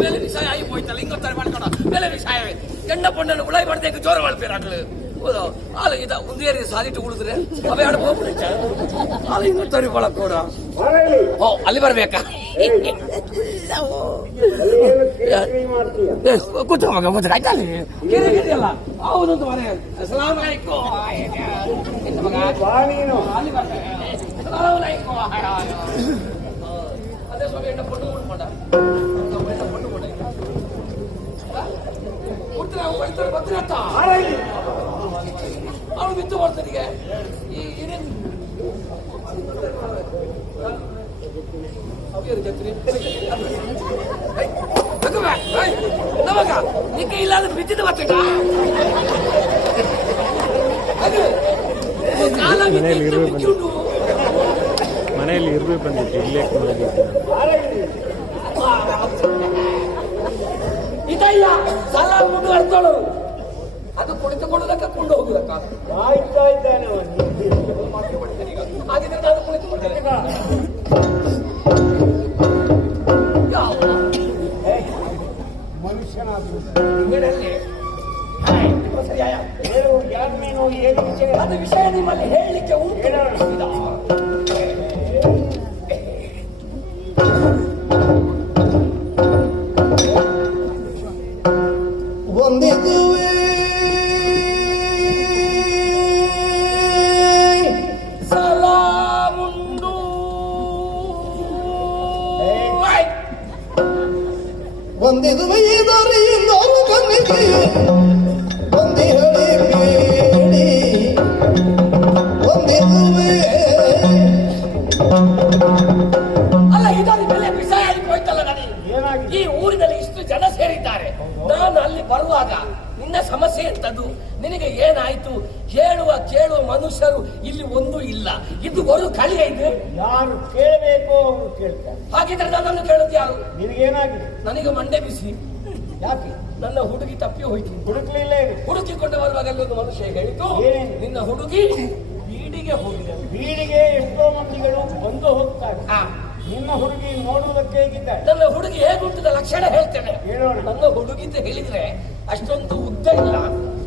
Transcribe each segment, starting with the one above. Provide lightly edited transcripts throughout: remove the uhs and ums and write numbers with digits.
ಮೇಲೆ ವಿಷಯ ಆಗಿ ಹೋಯ್ತಲ್ಲ ಹಿಂಗೊತ್ತಾರೆ ಮಾಡ್ಕೊಂಡ ಮೇಲೆ ವಿಷಯವೇ ಗಂಡ ಪೊಂಡನ್ನು ಉಳಾಯಿ ಮಾಡ್ದೇಕು ಜೋರ ಮಾಡ್ಪೇರಾಗ್ಲು ಹೌದು ಆಲ ಇದ ಒಂದೇ ಸಾಲಿಟ್ಟು ಉಳಿದ್ರೆ ಅವೇ ಆಡ ಹೋಗ್ಬಿಡುತ್ತೆ ಆಲ ಇನ್ನೊತ್ತರಿ ಬಳಕ್ ಕೂಡ ಓ ಅಲ್ಲಿ ಬರ್ಬೇಕಾ ಕೂತ ಮಗ ಕೂತ ಆಯ್ತಲ್ಲಿ ಅಲ್ಲ ಹೌದು ಅಂತ ಮನೆ ಸಲಾಮ್ ಅಲೈಕುಂ ಮಗ ಅಲ್ಲಿ ಬರ್ಬೇಕು ಸಲಾಮ್ ಅಲೈಕುಂ ಅದೇ ಸ್ವಾಮಿ ಎಣ್ಣ ಪೊಣ್ಣು ಉಳ್ಕೊಂಡ ಪೊಣ್ಣು ಕೊಡ ಕೊಡ್ತಾರೆ ಅವ್ರು ಬೈತಾರೆ ಬರ್ತೀರತ್ತ ಅವನು ಬಿತ್ತು ಬರ್ತಾನಿಗೆ ಈ ಏನೇನು ನಮಗ ನಿಕ್ಕ ಇಲ್ಲ ಅಂದ್ರೆ ಬಿದ್ದಿದ್ದು ಬರ್ತಟ ಮನೆಯಲ್ಲಿ ಇರ್ಬೇಕು ಬಂದಿತ್ತು ಇದಯ್ಯ ಸಾಲ ಮುಂದೆ ಅರ್ಥೋಳು ಅದು ಕುಳಿತುಕೊಳ್ಳುದಕ್ಕ ಕೊಂಡು ಹೋಗುದಕ್ಕ ಆಯ್ತಾ ಇದ್ದಾನೆ ಹಾಗಿದ್ರೆ ನಾನು ಕುಳಿತುಕೊಳ್ತೇನೆ ಮನುಷ್ಯನಾದ್ರು ಅದು ವಿಷಯ ನಿಮ್ಮಲ್ಲಿ ಹೇಳಲಿಕ್ಕೆ ಉಂಟು ಒಂದಿದುವೆ ಸಲಾಮುಂಡು ಒಂದಿದುವೆ ಇದರಿಂದ ಕಣ್ಣಿಗೆ ಒಂದಿ ಹೇಳಿ ಬೇಡಿ ಒಂದಿದುವೆ ಅಲ್ಲ ಇದರ ಮೇಲೆ ವಿಷಯ ಆಗಿ ಹೋಯ್ತಲ್ಲ ನನಗೆ ಈ ಊರಿನಲ್ಲಿ ಇಷ್ಟು ಜನ ಸೇರಿದ್ದಾರೆ ನಾನು ಅಲ್ಲಿ ಬರುವಾಗ ನಿನ್ನ ಸಮಸ್ಯೆ ಎಂತದ್ದು ನಿನಗೆ ಏನಾಯ್ತು ಹೇಳುವ ಕೇಳುವ ಮನುಷ್ಯರು ಇಲ್ಲಿ ಒಂದು ಇಲ್ಲ ಇದು ಒಂದು ಕಳಿಯ ಇದೆ ಯಾರು ಕೇಳಬೇಕು ಅವರು ಕೇಳ್ತಾರೆ ಹಾಗಿದ್ರೆ ನನ್ನನ್ನು ಕೇಳುದು ಯಾರು ನಿನಗೇನಾಗಿದೆ ನನಗೆ ಮಂಡೆ ಬಿಸಿ ಯಾಕೆ ನನ್ನ ಹುಡುಗಿ ತಪ್ಪಿ ಹೋಯ್ತು ಹುಡುಕ್ಲಿಲ್ಲ ಹುಡುಕಿಕೊಂಡು ಬರುವಾಗ ಒಂದು ಮನುಷ್ಯ ಹೇಳಿತು ನಿನ್ನ ಹುಡುಗಿ ಬೀಡಿಗೆ ಹೋಗಿದೆ ಬೀಡಿಗೆ ಎಷ್ಟೋ ಮಂದಿಗಳು ಬಂದು ಹೋಗ್ತಾರೆ ನಿನ್ನ ಹುಡುಗಿ ನೋಡುವುದಕ್ಕೆ ಹೇಗಿದ್ದಾರೆ ನನ್ನ ಹುಡುಗಿ ಹೇಗುಂಟದ ಲಕ್ಷಣ ಹೇಳ್ತೇನೆ ಹೇಳೋಣ ನನ್ನ ಹುಡುಗಿ ಅಂತ ಹೇಳಿದ್ರೆ ಅಷ್ಟೊಂದು ಉದ್ದ ಇಲ್ಲ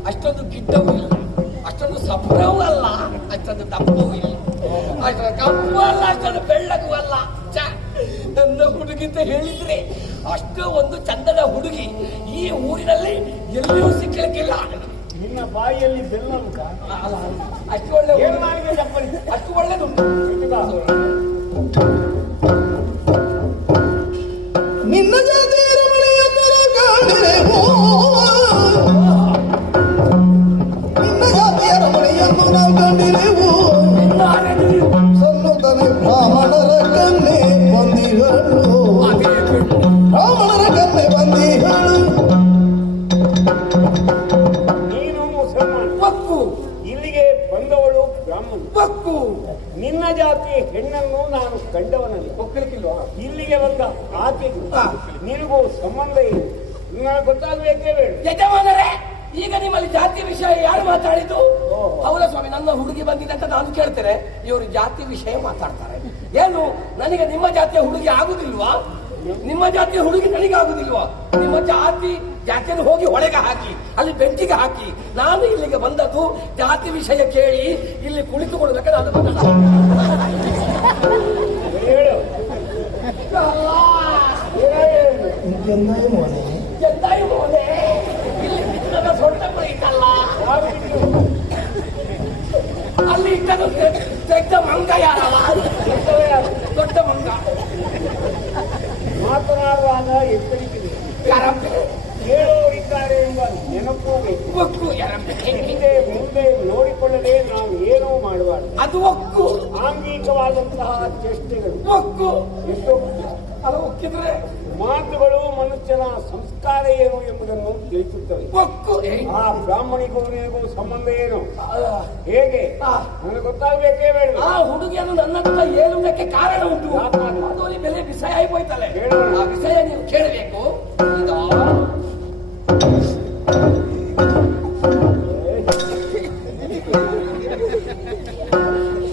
ಅಷ್ಟೊಂದು ಗಿಡ್ಡವೂ ಇಲ್ಲ ಅಷ್ಟೊಂದು ಸಪ್ರವೂ ಅಲ್ಲ ಅಷ್ಟೊಂದು ದಪ್ಪವೂ ಇಲ್ಲ ಅಷ್ಟೊಂದು ಕಪ್ಪು ಅಲ್ಲ ಅಷ್ಟೊಂದು ಬೆಳ್ಳಗೂ ಅಲ್ಲ ನನ್ನ ಹುಡುಗಿ ಅಂತ ಹೇಳಿದ್ರೆ ಅಷ್ಟು ಒಂದು ಚಂದದ ಹುಡುಗಿ ಈ ಊರಿನಲ್ಲಿ ಎಲ್ಲಿಯೂ ಸಿಕ್ಕಲಿಕ್ಕಿಲ್ಲ ನಿನ್ನ ಬಾಯಿಯಲ್ಲಿ ಬೆಲ್ಲುಂಟ ಅಷ್ಟು ಒಳ್ಳೆ ಅಷ್ಟು ಒಳ್ಳೆದುಂಟು ನಿನ್ನ ಜಾತಿಯ ರಮಣೆಯನ್ನರ ಕಾಣಿರೆ ನಿನ್ನ ಜಾತಿಯ ರಮಣೆಯನ್ನು ನಾವು ಕಂಡಿರೆವು ಸಲ್ಲುತ್ತನೆ ಬ್ರಾಹ್ಮಣರ ಕನ್ನೆ ಬಂದಿಗಳು ಬ್ರಾಹ್ಮಣರ ಕನ್ನೆ ಬಂದಿಗಳು ನೀನು ಮುಸಲ್ಮಾನ ಪಕ್ಕು ಇಲ್ಲಿಗೆ ಬಂದವಳು ಬ್ರಾಹ್ಮಣ ಪಕ್ಕು ನಿನ್ನ ಜಾತಿಯ ಹೆಣ್ಣನ್ನು ನಾನು ಕಂಡವನಲ್ಲಿ ಒಕ್ಕಲಿಕ್ಕಿಲ್ವಾ ಇಲ್ಲಿಗೆ ಬಂದ ಆಕೆಗೂ ನಿನಗೂ ಸಂಬಂಧ ಇದೆ ನನಗೆ ಗೊತ್ತಾಗಬೇಕೇ ಬೇಡ ಯಜಮಾನರೇ ಈಗ ನಿಮ್ಮಲ್ಲಿ ಜಾತಿ ವಿಷಯ ಯಾರು ಮಾತಾಡಿದ್ದು ಹೌದಾ ಸ್ವಾಮಿ ನನ್ನ ಹುಡುಗಿ ಬಂದಿದೆ ಅಂತ ನಾನು ಕೇಳ್ತೇನೆ ಇವರು ಜಾತಿ ವಿಷಯ ಮಾತಾಡ್ತಾರೆ ಏನು ನನಗೆ ನಿಮ್ಮ ಜಾತಿಯ ಹುಡುಗಿ ಆಗುದಿಲ್ವಾ ನಿಮ್ಮ ಜಾತಿಯ ಹುಡುಗಿ ನನಗೆ ಆಗುದಿಲ್ವಾ ನಿಮ್ಮ ಜಾತಿಯನ್ನು ಹೋಗಿ ಹೊಳೆಗೆ ಹಾಕಿ ಅಲ್ಲಿ ಬೆಂಕಿಗೆ ಹಾಕಿ ನಾನು ಇಲ್ಲಿಗೆ ಬಂದದ್ದು ಜಾತಿ ವಿಷಯ ಕೇಳಿ ಇಲ್ಲಿ ಕುಳಿತುಕೊಳ್ಳೋದಕ್ಕೆ ನಾನು ಬಂದ ಹೇಳು ಎಂತಾಯಿ ಮೋನೆ ಇಲ್ಲಿ ಬಿತ್ತದ ಸೊಟ್ಟ ಬೈತಲ್ಲ ಅಲ್ಲಿ ಇಟ್ಟದು ದೊಡ್ಡ ಮಂಗ ಯಾರಲ್ಲ ದೊಡ್ಡ ಮಂಗ ಮಾತನಾಡುವಾಗ ಎಚ್ಚರಿಕೆ ಹೇಳೋರಿದ್ದಾರೆ ಎಂಬ ನೆನಪು ಒಕ್ಕು ಹಿಂದೆ ಮುಂದೆ ನೋಡಿಕೊಳ್ಳದೆ ನಾವು ಏನೂ ಮಾಡಬಾರ್ದು ಅದು ಒಕ್ಕು ಆಂಗಿಕವಾದಂತಹ ಚೇಷ್ಟೆಗಳು ಒಕ್ಕು ಎಷ್ಟೋ ಅದು ಒಕ್ಕಿದ್ರೆ ಮಾತುಗಳು ಮನುಷ್ಯನ ಸಂಸ್ಕಾರ ಏನು ಎಂಬುದನ್ನು ತಿಳಿಸುತ್ತವೆ ಒಕ್ಕು ಆ ಬ್ರಾಹ್ಮಣಿಗೂ ನಿನಗೂ ಸಂಬಂಧ ಏನು ಹೇಗೆ ನನಗೆ ಗೊತ್ತಾಗಬೇಕೇ ಬೇಡ ಆ ಹುಡುಗಿಯನ್ನು ನನ್ನ ಹತ್ರ ಹೇಳುವುದಕ್ಕೆ ಕಾರಣ ಉಂಟು ಅದು ಈ ಬೆಲೆ ವಿಷಯ ಆಯ್ತಲ್ಲ ಆ ವಿಷಯ ನೀವು ಕೇಳಬೇಕು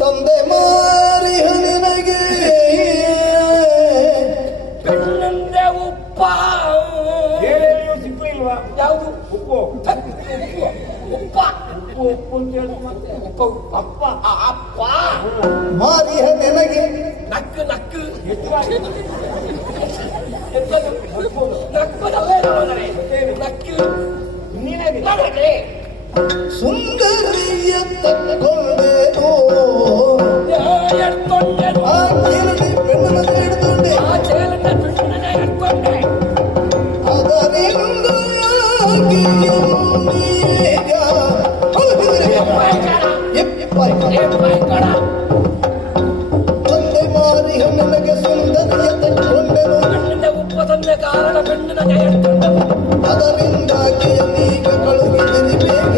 ತಂದೆ ಮಾರಿ ನಿನಗೆ ಅಪ್ಪ ಅಪ್ಪ ಮಾರಿಯ ನೆನಗೆ ನಕ್ಕು ನಕ್ಕು ಎಂತದು? ನಕ್ಕದಲ್ಲೇ ನಕ್ಕು ನೀನೇನು? ನನಗೆ ಸುಂದರಿಯ ತಕ್ಕೊಂಡೇನೋ ಎಡ್ಕೊಂಡೆ ಆ ಕೇಳಿ ಬೆಣ್ಣನ ಹಿಡಿದುಂಡೆ ಆ ಚೇಲನ್ನ ಬಿಟ್ಟನೆ ಎಡ್ಕೊಂಡೆ ಅದರಿಂದ ತಂದೆ ಮಾರಿ ನನಗೆ ಸುಂದರಿಯ ತಕ್ಕೊಂಡೆನು ಬೆಣ್ಣಿನ ಉಪ್ಪ ತಂದೆ ಕಾರಣ ಬೆಣ್ಣಿನ ಎಡ್ಕೊಂಡೆ ಅದರಿಂದಾಗಿ ಈಗ ಕಳುಹಿದಿರಿ ಬೇಗ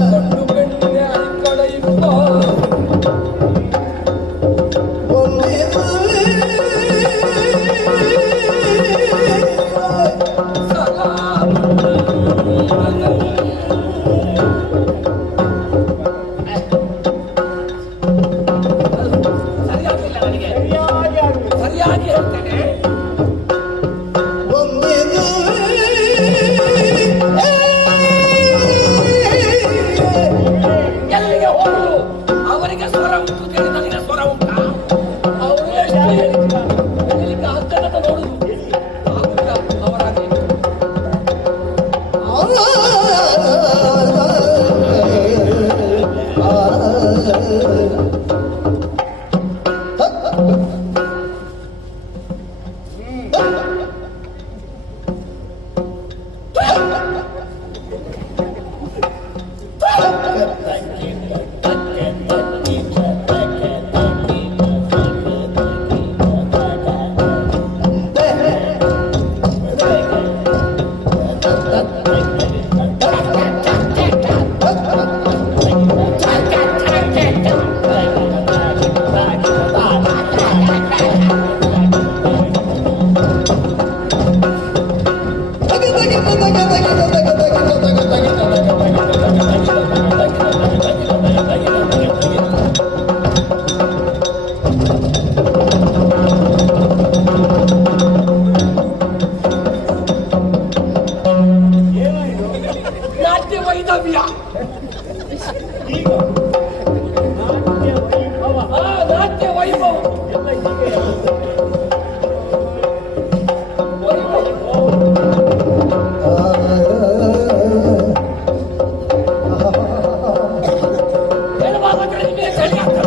ಕೊಂಡು ಬೆಣ್ಣಿನ ಅಡಿಕಡೆ ಇಪ್ಪ ಒಂದಿರುವೆ ಸರಿಯಾಗಿಲ್ಲ ನನಗೆ ಸರಿಯಾಗಿ ಆಗ್ಬೇಕು. ಸರಿಯಾಗಿ ಹೇಳ್ತೇನೆ ಎಲ್ಲಿಗೆ ಹೋಗುದು ಅವರಿಗೆ ಸ್ವರ ಉಂಟು ಹೇಳಿ ನನಗೆ ಸ್ವರ ಉಂಟಾ ಅವರು ಎಷ್ಟು ಹೇಳಿದ್ರು ಹತ್ತದ ನೋಡುದು ಆಗುತ್ತಾ ಅವರಾಗಿ ಏನೋ ಇದು? ನಾಟ್ಯ ವೈದವ್ಯ ಈಗ ನಾಟ್ಯ ವೈಭವ. ನಾಟ್ಯ ವೈಭವ ಎಲ್ಲ ಹೀಗೆ. ಹೇಳುವಾಗ ಕಡಿಮೆ ಚಳಿ ಆಗ್ತದೆ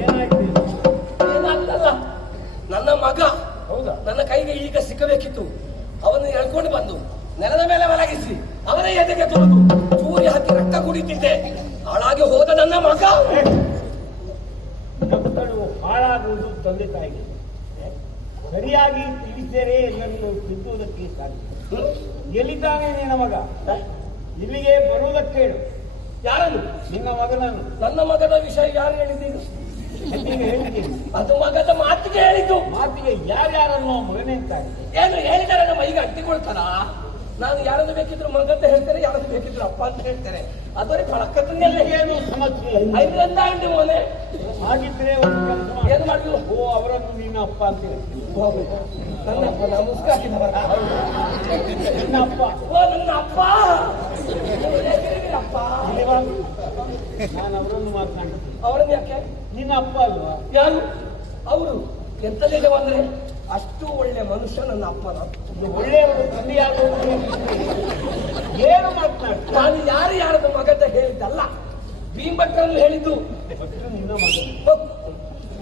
ಏನಾಯ್ತು ಇದು? ಏನಾಗ್ತಲ್ಲ ನನ್ನ ಮಗ ಹೌದಾ? ನನ್ನ ಕೈಗೆ ಈಗ ಸಿಕ್ಕಬೇಕಿತ್ತು ಅವನು ಎಳ್ಕೊಂಡು ಬಂದು ನೆಲದ ಮೇಲೆ ಮಲಗಿಸಿ ಅವನ ಎದೆಗೆ ತುಳಿದು ಚೂರಿ ಹಾಕಿ ರಕ್ತ ಕುಡಿತಿದ್ದೆ ಹಾಳಾಗಿ ಹೋದ ನನ್ನ ಮಗ ಮಕ್ಕಳು ಹಾಳಾಗುವುದು ತಂದೆ ತಾಯಿಗೆ ಸರಿಯಾಗಿ ತಿಳಿಸಿದರೆ ಎಲ್ಲರನ್ನು ತಿದ್ದುವುದಕ್ಕೆ ಸಾಧ್ಯ. ಎಲ್ಲಿದ್ದಾನೆ ನಿನ್ನ ಮಗ? ಇಲ್ಲಿಗೆ ಬರುವುದಕ್ಕೆ ಹೇಳು. ಯಾರನ್ನು ನಿನ್ನ ಮಗನನ್ನು ನನ್ನ ಮಗದ ವಿಷಯ ಯಾರು ಹೇಳಿದ್ದೀರಿ ನೀನು ಹೇಳ್ತೀನಿ. ಅದು ಮಗದ ಮಾತಿಗೆ ಹೇಳಿದ್ದು ಮಾತಿಗೆ ಯಾರ್ಯಾರನ್ನೋ ಮಗನೇ ಅಂತಾರೆ. ಏನು ಹೇಳಿದರೆ ನಮ್ಮ ಈಗ ಅಂಟಿಕೊಳ್ತಾರ ನಾನು ಯಾರನ್ನು ಬೇಕಿದ್ರು ಮಗ ಅಂತ ಹೇಳ್ತೇನೆ ಯಾರನ್ನು ಬೇಕಿದ್ರು ಅಪ್ಪ ಅಂತ ಹೇಳ್ತೇನೆ ಅದರ ಪಳಕತ್ತನ್ನೆಲ್ಲ ಏನು ಸಮಸ್ಯೆ? ಐದರಿಂದ ಇಂಟು ಮನೆ ಹಾಗಿದ್ರೆ ಒಂದು ಕೆಲಸ ಮಾಡು. ಏನು ಮಾಡಿದ್ರು ಓ ಅವರನ್ನು ನೀನು ಅಪ್ಪ ಅಂತೀರಿ. ನನ್ನ ಅಪ್ಪ ನಮಸ್ಕಾರ ನಿನ್ನ ಅಪ್ಪ ಓ ನನ್ನ ಅಪ್ಪ ಅಪ್ಪ ಇಲ್ಲಿ ಬಾ. ನಾನು ಅವರನ್ನು ಮಾತನಾಡ್ತೀನಿ. ಅವರನ್ನು ಯಾಕೆ ನಿನ್ನ ಅಪ್ಪ ಅಲ್ವಾ? ಯಾರು ಅವರು ಎಂತಲ್ಲಿದೆ ಅಂದ್ರೆ ಅಷ್ಟು ಒಳ್ಳೆ ಮನುಷ್ಯ ನನ್ನ ಅಪ್ಪನ ಒಳ್ಳೆಯವರು ತಂದೆಯಾಗುವುದು ಏನು ಮಾತನಾಡ್ತೀನಿ? ನಾನು ಯಾರದು ಮಗದ ಹೇಳಿದ್ದಲ್ಲ ಭೀಮಭಟ್ರನ್ನು ಹೇಳಿದ್ದು ನಿನ್ನ ಮಗ.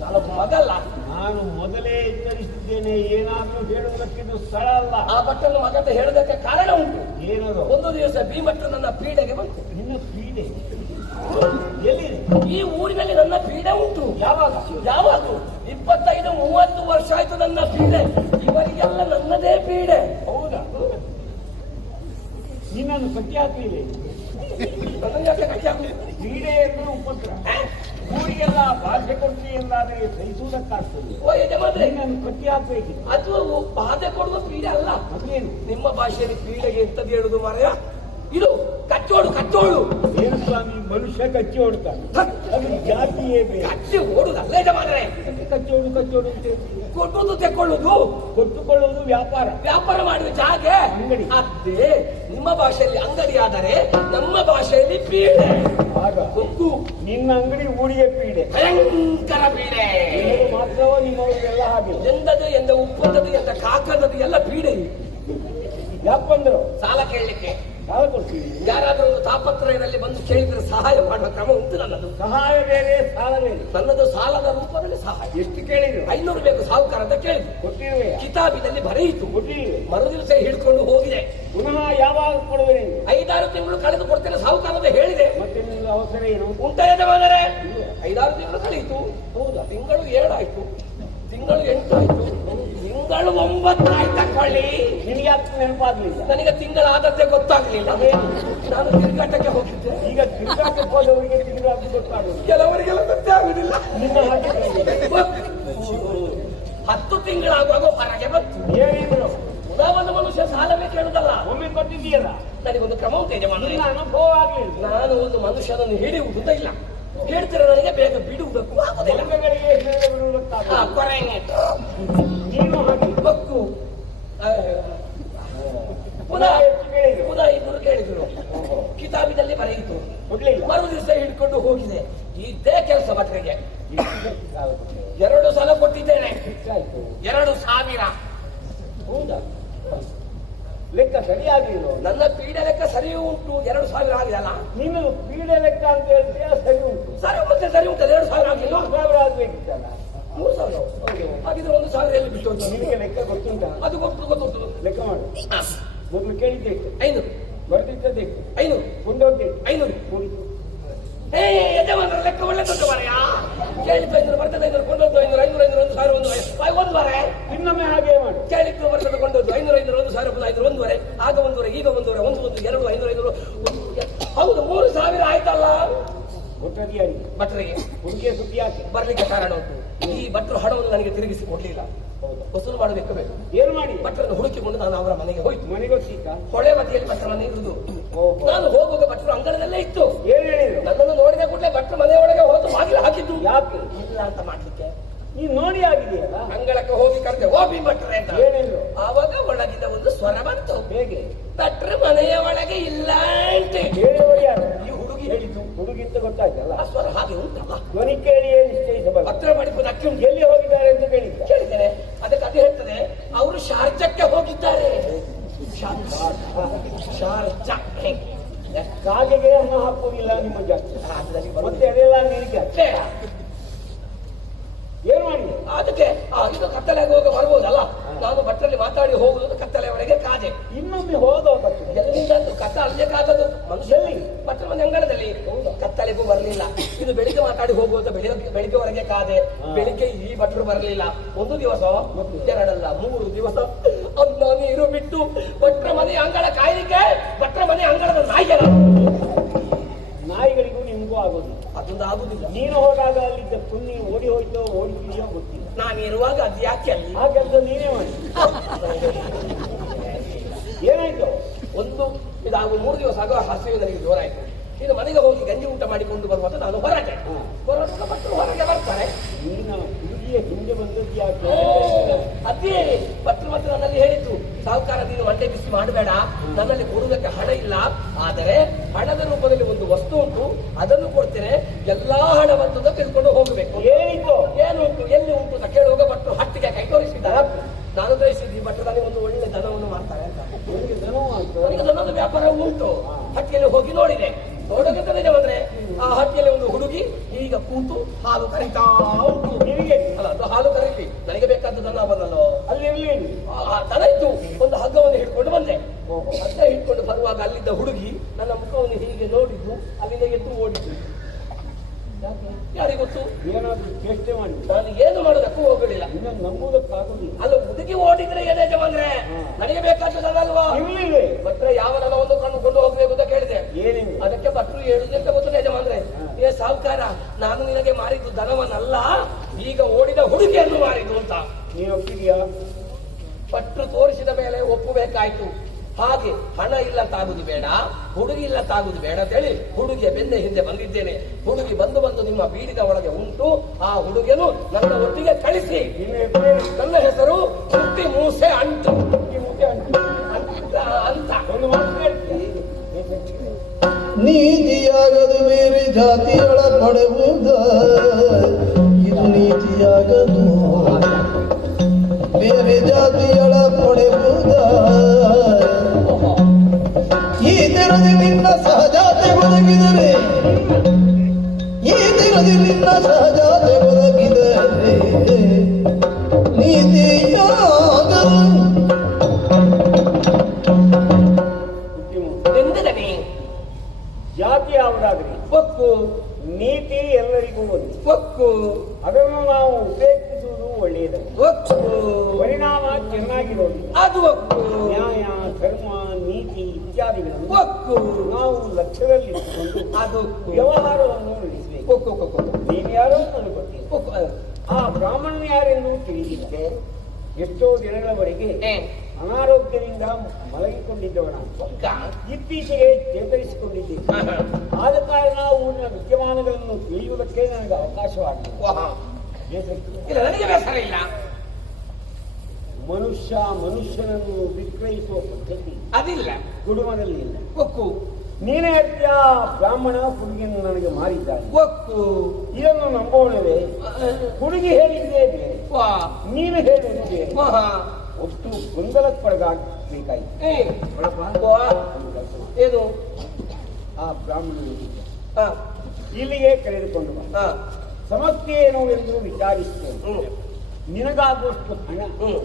ನಾನು ಮಗಲ್ಲ ನಾನು ಮೊದಲೇ ಎಚ್ಚರಿಸಿದ್ದೇನೆ, ಏನಾದ್ರೂ ಹೇಳುವುದಕ್ಕಿದು ಸ್ಥಳ ಅಲ್ಲ. ಆ ಭಟ್ರನ್ನು ಮಗದ ಹೇಳುವುದಕ್ಕೆ ಕಾರಣ ಉಂಟು. ಏನದು? ಒಂದು ದಿವಸ ಭೀಮಭಟ್ರು ನನ್ನ ಪೀಡೆಗೆ ಬಂತು. ನಿನ್ನ ಪೀಡೆ ಎಲ್ಲಿದೆ? ಈ ಊರಿನಲ್ಲಿ ನನ್ನ ಪೀಡೆ ಉಂಟು. ಯಾವಾಗ? ಯಾವಾಗ 25-30 ವರ್ಷ ಆಯ್ತು ನನ್ನ ಪೀಡೆ. ಇವರಿಗೆಲ್ಲ ನನ್ನದೇ ಪೀಡೆ. ಹೌದಾ? ನಿನ್ನನ್ನು ಕಟ್ಟಿ ಹಾಕಲಿಲ್ಲ. ನನ್ನ ಯಾಕೆ ಕಟ್ಟಿ ಹಾಕುದು? ಕ್ರೀಡೆ ಅಂದ್ರೆ ಉಪದ್ರ. ಊರಿಗೆಲ್ಲ ಭಾಷೆ ಕೊಡ್ತಿ ಎಂದಾದರೆ ಸಹಿಸುವುದಕ್ಕಾಗ್ತದೆ. ಓ ಯಜಮಾನ್ರೆ, ನಿನ್ನನ್ನು ಕಟ್ಟಿ ಹಾಕಬೇಕಿದೆ. ಅದು ಬಾಧೆ ಕೊಡುವ ಪೀಡೆ ಅಲ್ಲ. ಅದೇನು? ನಿಮ್ಮ ಭಾಷೆಯಲ್ಲಿ ಪೀಡೆಗೆ ಎಂತದ್ದು ಹೇಳುದು ಮಾರಾಯ? ಇದು ಕಚ್ಚೋಡು ಕಚ್ಚೋಡು. ಏನು ಸ್ವಾಮಿ, ಮನುಷ್ಯ ಕಚ್ಚಿ ಓಡ್ತಾನೆ, ಅದು ಜಾತಿಯೇ ಬೇರೆ. ಕಚ್ಚಿ ಓಡುದಲ್ಲ ಯಜಮಾನ್ರೆ. ಕಚ್ಚೋಡು ಕಚ್ಚೋಡು ಅಂತ ಕೊಟ್ಟುದು ತೆಕ್ಕೊಳ್ಳುದು. ಕೊಟ್ಟುಕೊಳ್ಳುವುದು ವ್ಯಾಪಾರ. ವ್ಯಾಪಾರ ಮಾಡುವ ಜಾಗೆ ಅಂಗಡಿ. ಅದೇ ನಿಮ್ಮ ಭಾಷೆಯಲ್ಲಿ ಅಂಗಡಿ ಆದರೆ ನಮ್ಮ ಭಾಷೆಯಲ್ಲಿ ಪೀಡೆ. ಆಗ ಗೊತ್ತು. ನಿನ್ನ ಅಂಗಡಿ ಊರಿಗೆ ಪೀಡೆ. ಭಯಂಕರ ಪೀಡೆ. ನಿಮಗೆ ಮಾತ್ರವ ನಿಮ್ಮವರಿಗೆಲ್ಲ ಹಾಗೆ? ಎಂದದು ಎಂದ ಉಪ್ಪಂದದು ಎಂದ ಕಾಕಂದದು ಎಲ್ಲ ಪೀಡೆ. ಯಾಕಂದ್ರು ಸಾಲ ಕೇಳಲಿಕ್ಕೆ ಸಾಲ ಕೊಡ್ತೀವಿ. ಯಾರಾದ್ರೂ ಒಂದು ತಾಪತ್ರಯದಲ್ಲಿ ಬಂದು ಕೇಳಿದ್ರೆ ಸಹಾಯ ಮಾಡುವ ಕ್ರಮ ಉಂಟು ನನ್ನದು. ಸಹಾಯ ಬೇರೆ, ಸಾಲ ಬೇರೆ. ನನ್ನದು ಸಾಲದ ರೂಪದಲ್ಲಿ ಸಹಾಯ. ಎಷ್ಟು ಕೇಳಿದ್ರು? 500 ಬೇಕು ಸಾಹುಕಾರ ಅಂತ ಕೇಳಿದ್ರು. ಕೊಟ್ಟಿರುವೆ? ಕಿತಾಬಿನಲ್ಲಿ ಬರೆಯಿತು. ಕೊಟ್ಟಿರುವೆ? ಮರುದಿವಸ ಹಿಡ್ಕೊಂಡು ಹೋಗಿದೆ. ಪುನಃ ಯಾವಾಗ ಕೊಡುವೆ? 5-6 ತಿಂಗಳು ಕಳೆದು ಕೊಡ್ತೇನೆ ಸಾಹುಕಾರದ ಹೇಳಿದೆ. ಮತ್ತೆ ನಿನ್ನ ಅವಸರ ಏನು? ಉಂಟ ಯಜಮಾನರೇ? 5-6 ತಿಂಗಳು ಕಳೆಯಿತು. ಹೌದಾ? ತಿಂಗಳು 7 ಆಯ್ತು, ತಿಂಗಳು 8 ಆಯ್ತು, ತಿಂಗಳು 9 ಆಯ್ತು. ಕೊಳ್ಳಿ, ನಿನಗೆ ಯಾಕೆ ನೆನಪಾಗ್ಲಿಲ್ಲ? ನನಗೆ ತಿಂಗಳಾದದ್ದೇ ಗೊತ್ತಾಗ್ಲಿಲ್ಲ. ನಾನು ತಿರುಗಾಟಕ್ಕೆ ಹೋಗಿದ್ದೆ. ಈಗ ತಿರುಗಾಟಕ್ಕೆ ಹೋದವರಿಗೆ ತಿರುಗಾಟ ಗೊತ್ತಾಗೋದು, ಕೆಲವರಿಗೆಲ್ಲ ಗೊತ್ತೇ ಆಗುದಿಲ್ಲ. ನಿಮ್ಮ ಹಾಗೆ 10 ತಿಂಗಳಾಗುವಾಗ ಹೊರಗೆ ಬಂತು. ಏನಿದ್ರು ಉದಾವನ ಮನುಷ್ಯ ಸಾಲವೇ ಕೇಳುದಲ್ಲ. ಒಮ್ಮೆ ಕೊಟ್ಟಿದ್ದೀಯಲ್ಲ, ನನಗೊಂದು ಕ್ರಮ ಉಂಟು ಯಜಮಾನ. ನಿನ್ನ ಅನುಭವ ಆಗ್ಲಿಲ್ಲ. ನಾನು ಒಂದು ಮನುಷ್ಯನನ್ನು ಹಿಡಿಯುವುದ ಇಲ್ಲ, ಹೇಳ್ತೀರ ನನಗೆ ಬೇಗ ಬಿಡುವುದಕ್ಕೂ ಆಗುದಿಲ್ಲ. ಮನೆಗಳಿಗೆ ಬಿಡುವುದಕ್ಕಾಗ ಕೊರೆಂಗೆ ನೀನು ಹಾಗೆ ಬಕ್ಕು. ಪುನಃ ಎಷ್ಟು ಕೇಳಿದ್ರು? ಪುನಃ ಇಬ್ಬರು ಕೇಳಿದ್ರು. ಕಿತಾಬಿನಲ್ಲಿ ಬರೆಯಿತು. ಕೊಡ್ಲಿಲ್ಲ. ಮರು ದಿವಸ ಹಿಡ್ಕೊಂಡು ಹೋಗಿದೆ. ಇದ್ದೇ ಕೆಲಸ ಭಟ್ರಿಗೆ. 2 ಸಲ ಕೊಟ್ಟಿದ್ದೇನೆ. ಎಷ್ಟಾಯ್ತು? 2,000. ಹೌದಾ? ಲೆಕ್ಕ ಸರಿಯಾಗಿಲ್ಲ. ನನ್ನ ಪೀಡೆ ಲೆಕ್ಕ ಸರಿಯೂ ಉಂಟು. 2,000 ಆಗಿದಲ್ಲ. ನೀನು ಪೀಡೆ ಲೆಕ್ಕ ಅಂತ ಹೇಳ್ತೀಯ, ಸರಿ ಉಂಟು. ಸರಿ ಮತ್ತೆ ಸರಿ ಉಂಟು. 2,000 ಆಗಿಲ್ಲ. 3,000 ಆಗ್ಬೇಕಿತ್ತಲ್ಲ. 3,000 ಹಾಗಿದ್ರೆ 1,000 ಎಲ್ಲಿ ಬಿಟ್ಟು ಹೋಯ್ತು? ನಿನಗೆ ಲೆಕ್ಕ ಗೊತ್ತುಂಟಾ? ಅದು ಗೊತ್ತು. ಲೆಕ್ಕ ಮಾಡು. ಮೊದಲು ಕೇಳಿದ್ದೆಷ್ಟು? 500. ಬರ್ದಿದ್ದೆಷ್ಟು? 500. ಕೊಂಡೋದ್ದೆಷ್ಟು? 500. ಮುಗಿತು. ಯಜಮಾನರ ಲೆಕ್ಕ ಒಳ್ಳೆ ದೊಡ್ಡ ಮಾರಾಯ. ಕೇಳಿದ್ದು 500, ಬರ್ತದೆ 500, ಕೊಂಡೋದ್ದು 500, 500, 500, 1,000, 1 ವಾರ. ಇನ್ನೊಮ್ಮೆ ಹಾಗೆ ಮಾಡು. ಕೇಳಿದ್ದು ಬರ್ತದೆ, ಕೊಂಡೋದ್ದು 500, 500, 1,000, 500, 1 ಆಗ 1 ಈಗ 1 1 2 500, 500. ಹೌದು, 3,000 ಆಯ್ತಲ್ಲ. ಕೊಟ್ಟದಿ ಯಾರಿಗೆ? ಭಟ್ರಿಗೆ. ಹುಡುಗಿಯ ಸುದ್ದಿ ಯಾಕೆ? ಬರ್ಲಿಕ್ಕೆ ಕಾರಣ ಉಂಟು. ಈ ಭಟ್ರು ಹಣವನ್ನು ನನಗೆ ತಿರುಗಿಸಿ ಕೊಡ್ಲಿಲ್ಲ. ವಸೂಲು ಮಾಡಬೇಕು. ಏನು ಮಾಡಿ? ಭಟ್ರನ್ನು ಹುಡುಕಿಕೊಂಡು ನಾನು ಅವರ ಮನೆಗೆ ಹೋಯ್ತು. ಮನೆಗೊತ್ತೀಕ? ಹೊಳೆ ಬದಿಯಲ್ಲಿ ಭಟ್ರ ಮನೆ ಇರುವುದು. ಓಹೋ. ನಾನು ಹೋಗುವಾಗ ಭಟ್ರು ಅಂಗಳದಲ್ಲೇ ಇತ್ತು. ಏನ್ ಹೇಳಿದ್ರು? ನನ್ನನ್ನು ನೋಡಿದ ಕೂಡಲೇ ಭಟ್ರು ಮನೆಯೊಳಗೆ ಹೋದು ಬಾಗಿಲು ಹಾಕಿದ್ದು. ಯಾಕೆ? ಇಲ್ಲ ಅಂತ ಮಾಡ್ಲಿಕ್ಕೆ. ನೀನ್ ನೋಡಿ ಆಗಿದೆಯಲ್ಲ. ಅಂಗಳಕ್ಕೆ ಹೋಗಿ ಕರೆದೆ, ಹೋಗಿ ಭಟ್ರೆ ಅಂತ. ಏನಿದ್ರು? ಆವಾಗ ಒಳಗಿಂದ ಒಂದು ಸ್ವರ ಬಂತು. ಹೇಗೆ? ಭಟ್ರ ಮನೆಯ ಒಳಗೆ ಇಲ್ಲ ಅಂತ. ಹೇಳಿದವರು ಯಾರು? ಈ ಹುಡುಗಿ ಹೇಳಿದ್ದು. ಹುಡುಗಿಂತ ಗೊತ್ತಾಯ್ತಲ್ಲ. ಆ ಸ್ವರ ಹಾಗೆ ಉಂಟಲ್ಲ. ಧ್ವನಿ ಕೇಳಿ ಏನು ನಿಶ್ಚಯಿಸಬಲ್ಲ. ಭಟ್ರ ಮಾಡಿಕೊಂಡು ಅಕ್ಕಿ ಉಂಟು. ಎಲ್ಲಿ ಹೋಗಿದ್ದಾರೆ ಅಂತ ಕೇಳಿದ್ದ? ಕೇಳಿದ್ದೇನೆ. ಅದಕ್ಕೆ ಅದು ಹೇಳ್ತದೆ, ಅವರು ಶಾರ್ಜಕ್ಕೆ ಹೋಗಿದ್ದಾರೆ. ಶಾರ್ಜ. ಕಾಗೆಗೆ ಅನ್ನ ಹಾಕುವುದಿಲ್ಲ ನಿಮ್ಮ ಜಾತಿ. ಮತ್ತೆ ಅದೆಲ್ಲ ನಿನಗೆ ಬೇಡ. ಏನ್ ಮಾಡಿ? ಅದಕ್ಕೆ ಇದು ಕತ್ತಲೆ ಆಗುವಾಗ ಬರ್ಬೋದಲ್ಲ. ನಾನು ಭಟ್ರಲ್ಲಿ ಮಾತಾಡಿ ಹೋಗುವುದು ಕತ್ತಲೆಯವರೆಗೆ ಕಾದೆ. ಇನ್ನೊಮ್ಮೆ ಹೋದೋಗತ್ತು. ಎಲ್ಲಿಂದ ಕತ್ತ ಅಲ್ಲಿಗೆ ಮನುಷ್ಯಲ್ಲಿ ಭಟ್ರ ಮನೆ ಅಂಗಳದಲ್ಲಿ ಕತ್ತಲೆಗೂ ಬರಲಿಲ್ಲ. ಇದು ಬೆಳಿಗ್ಗೆ ಮಾತಾಡಿ ಹೋಗುವುದು ಬೆಳಿಗ್ಗೆವರೆಗೆ ಕಾದೆ. ಬೆಳಿಗ್ಗೆ ಈ ಭಟ್ರು ಬರಲಿಲ್ಲ. 1 ದಿವಸ, 2 ಅಲ್ಲ 3 ದಿವಸ ಅನ್ನ ನೀರು ಬಿಟ್ಟು ಭಟ್ರ ಮನೆ ಅಂಗಳ ಕಾಯಲಿಕ್ಕೆ ಭಟ್ರ ಮನೆ ಅಂಗಳದ ನಾಯಿಗಳ. ನಾಯಿಗಳಿಗೂ ನಿಮ್ಗೂ ಆಗೋದು ಅದೊಂದು ಆಗುದಿಲ್ಲ. ನೀನು ಹೋದಾಗ ಅಲ್ಲಿದ್ದ ಪುಣ್ಯ ಓಡಿ ಹೋಯ್ತೋ ಓಡಿದೆಯೋ ಗೊತ್ತಿಲ್ಲ. ನಾನಿರುವಾಗ ಅದು ಯಾಕೆ ಅಲ್ಲಿ? ಆ ಕೆಲಸ ನೀನೇ ಮಾಡಿ. ಏನಾಯ್ತು? ಇದಾಗುವ 3 ದಿವಸ ಆಗುವ ಹಸಿವು ನನಗೆ ಜೋರಾಯ್ತು. ಇದು ಮನೆಗೆ ಹೋಗಿ ಗಂಜಿ ಊಟ ಮಾಡಿಕೊಂಡು ಬರುವಾಗ ನಾನು ಹೊರಟೆ. ಭಟ್ರು ಹೊರಗೆ ಬರ್ತಾರೆ. ನೀನು ಹುಡುಗಿಯ ಹಿಂದೆ ಬಂದದ್ದು ಯಾಕೆ? ಅದೇ ಭಟ್ರು ಮತ್ತೆ ನನ್ನಲ್ಲಿ ಹೇಳಿದ್ದು, ಸಾಹುಕಾರ ನೀನು ಮಂಡೆ ಬಿಸಿ ಮಾಡಬೇಡ, ನನ್ನಲ್ಲಿ ಕೊಡುವುದಕ್ಕೆ ಹಣ ಇಲ್ಲ, ಆದರೆ ಹಣದ ರೂಪದಲ್ಲಿ ಒಂದು ವಸ್ತು ಉಂಟು, ಅದನ್ನು ಕೊಡ್ತೇನೆ, ಎಲ್ಲಾ ಹಣವನ್ನು ತೆಗೆದುಕೊಂಡು ಹೋಗಬೇಕು. ಏನಿತ್ತು? ಏನು ಉಂಟು, ಎಲ್ಲಿ ಉಂಟು ಅಂತ ಕೇಳುವಾಗ ಭಟ್ರು ಹಟ್ಟಿಗೆ ಕೈ ತೋರಿಸಿದ್ದಾರೆ. ನಾನು ಗ್ರಹಿಸಿದ್ವಿ ಭಟ್ರು ನನಗೆ ಒಂದು ಒಳ್ಳೆ ದನವನ್ನು ಮಾಡ್ತಾರೆ ಅಂತ. ನಿನಗೆ ದನ ಆಯ್ತು? ನನಗೆ ದನದ ವ್ಯಾಪಾರ ಉಂಟು. ಹಟ್ಟಿಯಲ್ಲಿ ಹೋಗಿ ನೋಡಿದೆ. ನೋಡೋದಕ್ಕೆ ನಿಜ ಬಂದ್ರೆ ಆ ಹಟ್ಟಿಯಲ್ಲಿ ಒಂದು ಹುಡುಗಿ ಈಗ ಕೂತು ಹಾಲು ಕರೀತಾ ಉಂಟು. ನಿನಗೆ ಅಲ್ಲ, ಅದು ಹಾಲು ಕರೀಲಿ, ನನಗೆ ಬೇಕಾದ ದನ ಬಂದಲ್ಲೋ. ಅಲ್ಲಿ ಇರ್ಲಿ. ದನ ಇತ್ತು. ಒಂದು ಹಗ್ಗವನ್ನು ಹಿಡ್ಕೊಂಡು ಬಂದೆ. ಹಗ್ಗ ಹಿಡ್ಕೊಂಡು ಬರುವಾಗ ಅಲ್ಲಿದ್ದ ಹುಡುಗಿ ನನ್ನ ಮುಖವನ್ನು ಹೀಗೆ ನೋಡಿದ್ದು, ಅಲ್ಲಿಂದ ಎದ್ದು ಓಡಿದ್ದು. ಹುಡುಗಿ ಅಲ್ಲ ಹುಡುಗಿ ಓಡಿದ್ರೆ ಏನೇ ಜಮಂದ್ರೆ ನನಗೆ ಬೇಕಾದದಲ್ವಾ ಇರ್ಲಿಲ್ಲ. ಭಟ್ರ ಯಾವನ ಒಂದು ಕೊಂಡು ಹೋಗ್ಬೇಕು ಅಂತ ಕೇಳಿದೆ. ಏನಿಲ್ಲ. ಅದಕ್ಕೆ ಭಟ್ರು ಹೇಳುದಂತ ಗೊತ್ತದೆ ಯಜಮಾನ್ರೆ. ಏ ಸಾವುಕಾರ, ನಾನು ನಿನಗೆ ಮಾರಿದ್ದು ದನವನ್ನಲ್ಲ, ಈಗ ಓಡಿದ ಹುಡುಗಿಯನ್ನು ಮಾರಿದ್ದು ಅಂತ. ನೀನು ಒಪ್ಪಿದ್ಯಾ? ಭಟ್ರು ತೋರಿಸಿದ ಮೇಲೆ ಒಪ್ಪಬೇಕಾಯ್ತು. ಹಾಗೆ ಹಣ ಇಲ್ಲ ತಾಗುದು ಬೇಡ, ಹುಡುಗಿ ಇಲ್ಲ ತಾಗುದು ಬೇಡ ಅಂತ ಹೇಳಿ ಹುಡುಗಿಯ ಬೆನ್ನೆ ಹಿಂದೆ ಬಂದಿದ್ದೇನೆ. ಹುಡುಗಿ ಬಂದು ನಿಮ್ಮ ಬೀಡಿದ ಒಳಗೆ ಉಂಟು. ಆ ಹುಡುಗಿಯನ್ನು ನನ್ನ ಒಟ್ಟಿಗೆ ಕಳಿಸಿ. ನನ್ನ ಹೆಸರು ಹುಟ್ಟಿ ಮೂಸೆ ಅಂಟು. ಅಂತ ಒಂದು ಮಾತು ಹೇಳ್ತೀನಿ. ನೀತಿಯಾಗದು ಬೇರೆ ಜಾತಿಯೊಳ ಪಡೆಯುವುದ, ಇದು ನೀತಿಯಾಗದು ಬೇರೆ ಜಾತಿಯೊಳ ಪಡೆಯುವುದ. ಈ ದಿನದಿ ನಿನ್ನ ಸಹಜಾತೆ ಒದಗಿದರೆ, ಈ ದಿನದಿ ನಿನ್ನ ಸಹಜಾತೆ ಒದಗಿದರೆ ನೀತಿಯಾಗದು. ಎಂದನೇ ಜಾತಿ ಯಾವುದಾದ್ರಿ ಒಕ್ಕು ನೀತಿ ಎಲ್ಲರಿಗೂ ಒಂದು. ಒಕ್ಕು ಅದನ್ನು ನಾವು ಉಪೇಕ್ಷಿಸುವುದು ಒಳ್ಳೆಯದು. ಒಕ್ಕು ಪರಿಣಾಮ ಚೆನ್ನಾಗಿರೋದು. ಅದು ಒಕ್ಕು ನ್ಯಾಯ, ಧರ್ಮ, ನೀತಿ ಇತ್ಯಾದಿಗಳನ್ನು ಒಕ್ಕು ನಾವು ಲಕ್ಷ್ಯದಲ್ಲಿಟ್ಟುಕೊಂಡು ಅದು ವ್ಯವಹಾರವನ್ನು ನಡೆಸಬೇಕು. ಒಕ್ಕು ಒಕ್ಕು ನೀನು ಯಾರೋ ನನಗೆ ಗೊತ್ತಿಲ್ಲ. ಒಕ್ಕು ಆ ಬ್ರಾಹ್ಮಣನು ಯಾರೆಂದು ತಿಳಿದಿದ್ದೆ. ಎಷ್ಟೋ ದಿನಗಳವರೆಗೆ ಏ ಅನಾರೋಗ್ಯದಿಂದ ಮಲಗಿಕೊಂಡಿದ್ದವನ ಒಕ್ಕ ಇತ್ತೀಚೆಗೆ ಚೇತರಿಸಿಕೊಂಡಿದ್ದೇನೆ. ಆದ ಕಾರಣ ಊರಿನ ವಿದ್ಯಮಾನಗಳನ್ನು ತಿಳಿಯುವುದಕ್ಕೆ ನನಗೆ ಅವಕಾಶವಾಗಿದೆ. ವಾಹ. ಇಲ್ಲ ನನಗೆ ಬೇಸರ ಇಲ್ಲ. ಮನುಷ್ಯ ಮನುಷ್ಯನನ್ನು ವಿಕ್ರಯಿಸುವ ಪದ್ಧತಿ ಅದಿಲ್ಲ ಕುಟುಂಬದಲ್ಲಿ ಇಲ್ಲ. ಒಕ್ಕು ನೀನೇ ಹೇಳ್ತೀಯ ಬ್ರಾಹ್ಮಣ ಹುಡುಗಿಯನ್ನು ನನಗೆ ಮಾರಿದ್ದಾನೆ. ಒಕ್ಕು ಇದನ್ನು ನಂಬೋಣವೇ? ಹುಡುಗಿ ಹೇಳಿದ್ದೇ ಬೇರೆ, ವಾ ನೀನು ಹೇಳುವುದೇ ಬೇರೆ. ವಾಹ. ಒಟ್ಟು ಗೊಂದಲಕ್ಕೊಳಗಾಗಬೇಕಾಯಿತು. ಏ ಒಳಪ ವಾ. ಒಂದು ಕೆಲಸ ಮಾಡು. ಏನು ಆ ಬ್ರಾಹ್ಮಣನಿಗೆ ಹಾ ಇಲ್ಲಿಗೆ ಕರೆದುಕೊಂಡು ಬಾ. ಹಾ ಸಮಸ್ಯೆ ಏನು ಎಂದು ವಿಚಾರಿಸುತ್ತೇನೆ. ಹ್ಮ್ ನಿನಗಾಗುವಷ್ಟು ಹಣ ಹ್ಮ್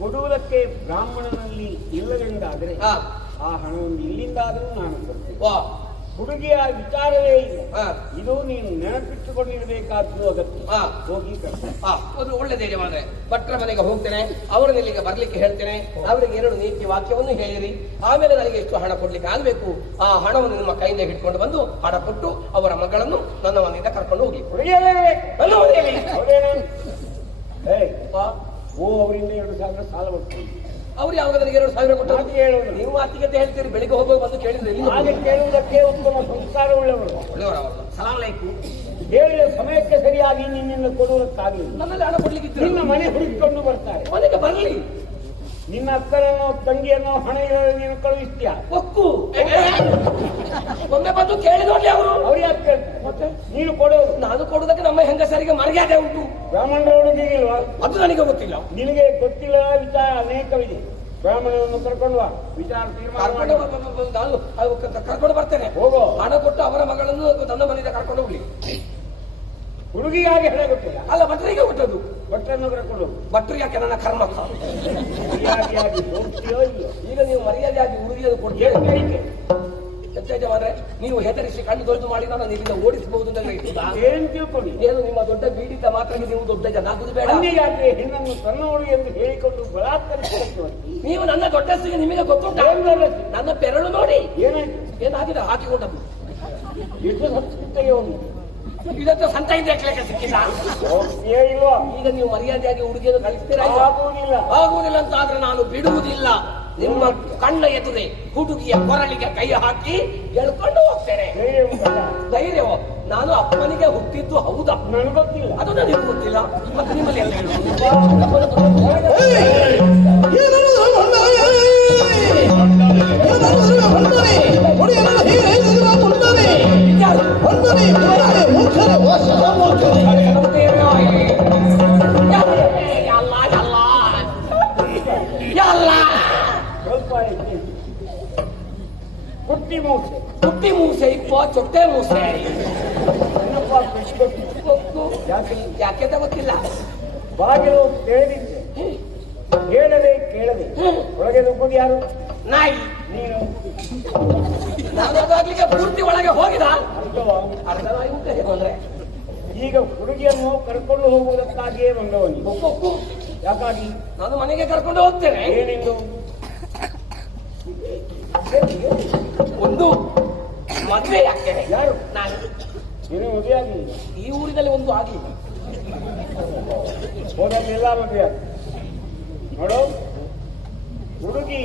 ಕೊಡುವುದಕ್ಕೆ ಬ್ರಾಹ್ಮಣನಲ್ಲಿ ಇಲ್ಲವೆಂದಾದರೆ ಹಾ ಆ ಹಣವನ್ನು ಇಲ್ಲಿಂದಾದರೂ ನಾನು ಕೊಡ್ತೇನೆ. ವಾ. ಹುಡುಗಿಯ ವಿಚಾರವೇ ಇಲ್ಲ. ಹಾ ಇದು ನೀನು ನೆನಪಿಟ್ಟುಕೊಂಡಿರಬೇಕಾದ್ದು ಅಗತ್ಯ. ಹಾ ಹೋಗಿ ಕರ್ಕೊಂಡು ಹಾ ಅದು ಒಳ್ಳೆ ಧೈರ್ಯ ಮಾಡಿದ್ರೆ ಭಟ್ರ ಮನೆಗೆ ಹೋಗ್ತೇನೆ. ಅವರನ್ನ ಇಲ್ಲಿಗೆ ಬರ್ಲಿಕ್ಕೆ ಹೇಳ್ತೇನೆ. ಅವರಿಗೆ 2 ನೀತಿ ವಾಕ್ಯವನ್ನು ಹೇಳಿರಿ. ಆಮೇಲೆ ನನಗೆ ಎಷ್ಟು ಹಣ ಕೊಡ್ಲಿಕ್ಕೆ ಆಗ್ಬೇಕು ಆ ಹಣವನ್ನು ನಿಮ್ಮ ಕೈಯಿಂದ ಹಿಡ್ಕೊಂಡು ಬಂದು ಹಣ ಕೊಟ್ಟು ಅವರ ಮಗಳನ್ನು ನನ್ನ ಮನೆಯಿಂದ ಕರ್ಕೊಂಡು ಹೋಗಿ. ಹುಡುಗಿಯಲ್ಲೇ ನನ್ನ ಮನೆಯಲ್ಲಿ ಹೌದೇನು? ಏಯ್, ವಾ. ಓ ಅವರಿಂದ 2,000 ಸಾಲ ಬರ್ತೀನಿ. ಅವ್ರು ಯಾವಾಗ ನನಗೆ 2,000 ಕೊಟ್ಟು ಮಾತು ಹೇಳುವುದು. ನೀವು ಮಾತಿಗೆ ಹೇಳ್ತೀರಿ. ಬೆಳಿಗ್ಗೆ ಹೋಗುವಾಗ ಬಂದು ಕೇಳಿದ್ರೆ ಎಲ್ಲಿ ಹಾಗೆ ಕೇಳುವುದಕ್ಕೆ ಉತ್ತಮ ಸಂಸ್ಕಾರವುಳ್ಳವರು. ಒಳ್ಳೆಯವರವಲ್ಲ. ಸಲಾಮ್ ಅಲೈಕು. ಹೇಳಿದ ಸಮಯಕ್ಕೆ ಸರಿಯಾಗಿ ನಿನ್ನಿಂದ ಕೊಡುವುದಕ್ಕಾಗಲಿ ನನ್ನಲ್ಲಿ ಹಣ ಕೊಡ್ಲಿಕ್ಕೆ ನಿನ್ನ ಮನೆ ಹುಡುಕಿಕೊಂಡು ಬರ್ತಾರೆ. ಮನೆಗೆ ಬರ್ಲಿ. ನಿನ್ನ ಅಕ್ಕನನ್ನು ತಂಗಿಯನ್ನು ಹಣ ಇರೋದು ನೀನು ಕಳುಹಿಸ್ತೀಯ. ಒಕ್ಕು ಒಮ್ಮೆ ಬಂದು ಕೇಳಿ ನೋಡ್ಲಿ ಅವರು. ಅವ್ರು ಯಾಕೆ ಕೇಳ್ತಾರೆ? ಮತ್ತೆ ನೀನು ಕೊಡೋದು. ನಾನು ಕೊಡುವುದಕ್ಕೆ ನಮ್ಮ ಹೆಂಗಸರಿಗೆ ಮರ್ಯಾದೆ ಉಂಟು. ಬ್ರಾಹ್ಮಣರ ಹುಡುಗಿಗಿಲ್ವಾ? ಅದು ನನಗೆ ಗೊತ್ತಿಲ್ಲ. ನಿನಗೆ ಗೊತ್ತಿಲ್ಲ ವಿಚಾರ ಅನೇಕವಿದೆ. ಬ್ರಾಹ್ಮಣರನ್ನು ಕರ್ಕೊಂಡು ಬಾ, ವಿಚಾರ ತೀರ್ಮಾನ ಮಾಡಿ. ನಾನು ಕರ್ಕೊಂಡು ಬರ್ತೇನೆ. ಹೋಗೋ. ಹಣ ಕೊಟ್ಟು ಅವರ ಮಗಳನ್ನು ನನ್ನ ಮನೆಯಿಂದ ಕರ್ಕೊಂಡು ಹೋಗ್ಲಿ. ಹುಡುಗಿಯಾಗಿ ಹಣ ಗೊತ್ತಿಲ್ಲ. ಅಲ್ಲ ಭಟ್ರಿಗೆ ಕೊಟ್ಟದ್ದು. ಭಟ್ರನ್ನು ಕರ್ಕೊಂಡು ಹೋಗು. ಭಟ್ರು ಯಾಕೆ ನನ್ನ ಕರ್ಮ. ಮರ್ಯಾದೆಯಾಗಿ ಹೋಗ್ತೀಯೋ ಇಲ್ಲೋ? ಈಗ ನೀವು ಮರ್ಯಾದೆಯಾಗಿ ಹುಡುಗಿಯನ್ನು ಕೊಡ್ತೀರಿ. ಎಚ್ಚರಿಕೆ. ಹೆಚ್ಚಾದ್ರೆ ನೀವು ಹೆದರಿಸಿ ಕಣ್ಣು ದೊಡ್ಡ ಮಾಡಿ ನಾನು ಇಲ್ಲಿಂದ ಓಡಿಸಬಹುದು ಅಂತ ಹೇಳ್ತೀರಾ? ಏನ್ ತಿಳ್ಕೊಳ್ಳಿ. ಏನು ನಿಮ್ಮ ದೊಡ್ಡ ಬೀಡಿತ ಮಾತ್ರ ನೀವು ದೊಡ್ಡ ಜನ ಆಗುದು ಬೇಡ. ಅನ್ಯ ಜಾತಿಯ ಹೆಣ್ಣನ್ನು ತನ್ನೋಡು ಎಂದು ಹೇಳಿಕೊಂಡು ಬಲಾತ್ಕರಿಸಿಕೊಂಡು ನೀವು ನನ್ನ ದೊಡ್ಡಸ್ತಿಗೆ ನಿಮಗೆ ಗೊತ್ತುಂಟ. ನನ್ನ ಬೆರಳು ನೋಡಿ ಏನಾಗಿದೆ ಹಾಕಿಕೊಂಡದ್ದು. ಎಷ್ಟು ಸಂಸ್ಕೃತಿಗೆ ಹೋಗಿ ಇದಕ್ಕೆ ಸಂತೆಯಿಂದ ಎಕ್ಲೆಕ್ಕೆ ಸಿಕ್ಕಿಲ್ಲ. ಇಲ್ವಾ? ಈಗ ನೀವು ಮರ್ಯಾದೆಯಾಗಿ ಹುಡುಗಿಯನ್ನು ಕಳಿಸ್ತೀರಾ? ಆಗುವುದಿಲ್ಲ. ಆಗುವುದಿಲ್ಲ ಅಂತ ಆದ್ರೆ ನಾನು ಬಿಡುವುದಿಲ್ಲ. ನಿಮ್ಮ ಕಣ್ಣ ಎತ್ತದೆ ಹುಡುಗಿಯ ಕೊರಳಿಗೆ ಕೈ ಹಾಕಿ ಎಳ್ಕೊಂಡು ಹೋಗ್ತೇನೆ. ಧೈರ್ಯವೋ? ನಾನು ಅಪ್ಪನಿಗೆ ಹುಟ್ಟಿದ್ದು ಹೌದಾ? ನನಗೆ ಗೊತ್ತಿಲ್ಲ. ಅದು ನನಗೆ ಗೊತ್ತಿಲ್ಲ. ಮತ್ತೆ ನಿಮ್ಮಲ್ಲಿ ಎಲ್ಲ ಪುಟ್ಟಿ ಮೂಸೆ ಇಪ್ಪ ಚೊಟ್ಟೆ ಮೂಸೆ ಯಾಕೆ ಅಂತ ಗೊತ್ತಿಲ್ಲ. ಬಾಗಿಲು ಕೇಳಿದ್ದೆ ಹೇಳದೆ ಕೇಳದೆ ಒಳಗೆ ನುಗ್ಗುದು ಯಾರು? ನಾಯಿ. ನೀನು ನಾನು ಅದಾಗ್ಲಿಕ್ಕೆ ಪೂರ್ತಿ ಒಳಗೆ ಹೋಗಿದ ಅರ್ಥವಾ? ಅರ್ಧ ನಾಯಿ ಉಂಟೆ ಅಂದ್ರೆ ಈಗ ಹುಡುಗಿಯನ್ನು ಕರ್ಕೊಂಡು ಹೋಗುವುದಕ್ಕಾಗಿಯೇ ಬಂದವನು. ಯಾಕಾಗಿ? ನಾನು ಮನೆಗೆ ಕರ್ಕೊಂಡು ಹೋಗ್ತೇನೆ. ಏನೆಂದು? ಒಂದು ಮದುವೆ ಆಗ್ತೇನೆ. ಯಾರು? ನಾನು. ನೀನು ಮದುವೆ ಆಗಲಿಲ್ಲ? ಈ ಊರಿನಲ್ಲಿ ಒಂದು ಆಗಲಿಲ್ಲ. ಹೋದಲ್ಲೆಲ್ಲ ಮದುವೆ ಆಗ. ನೋಡು, ಹುಡುಗಿ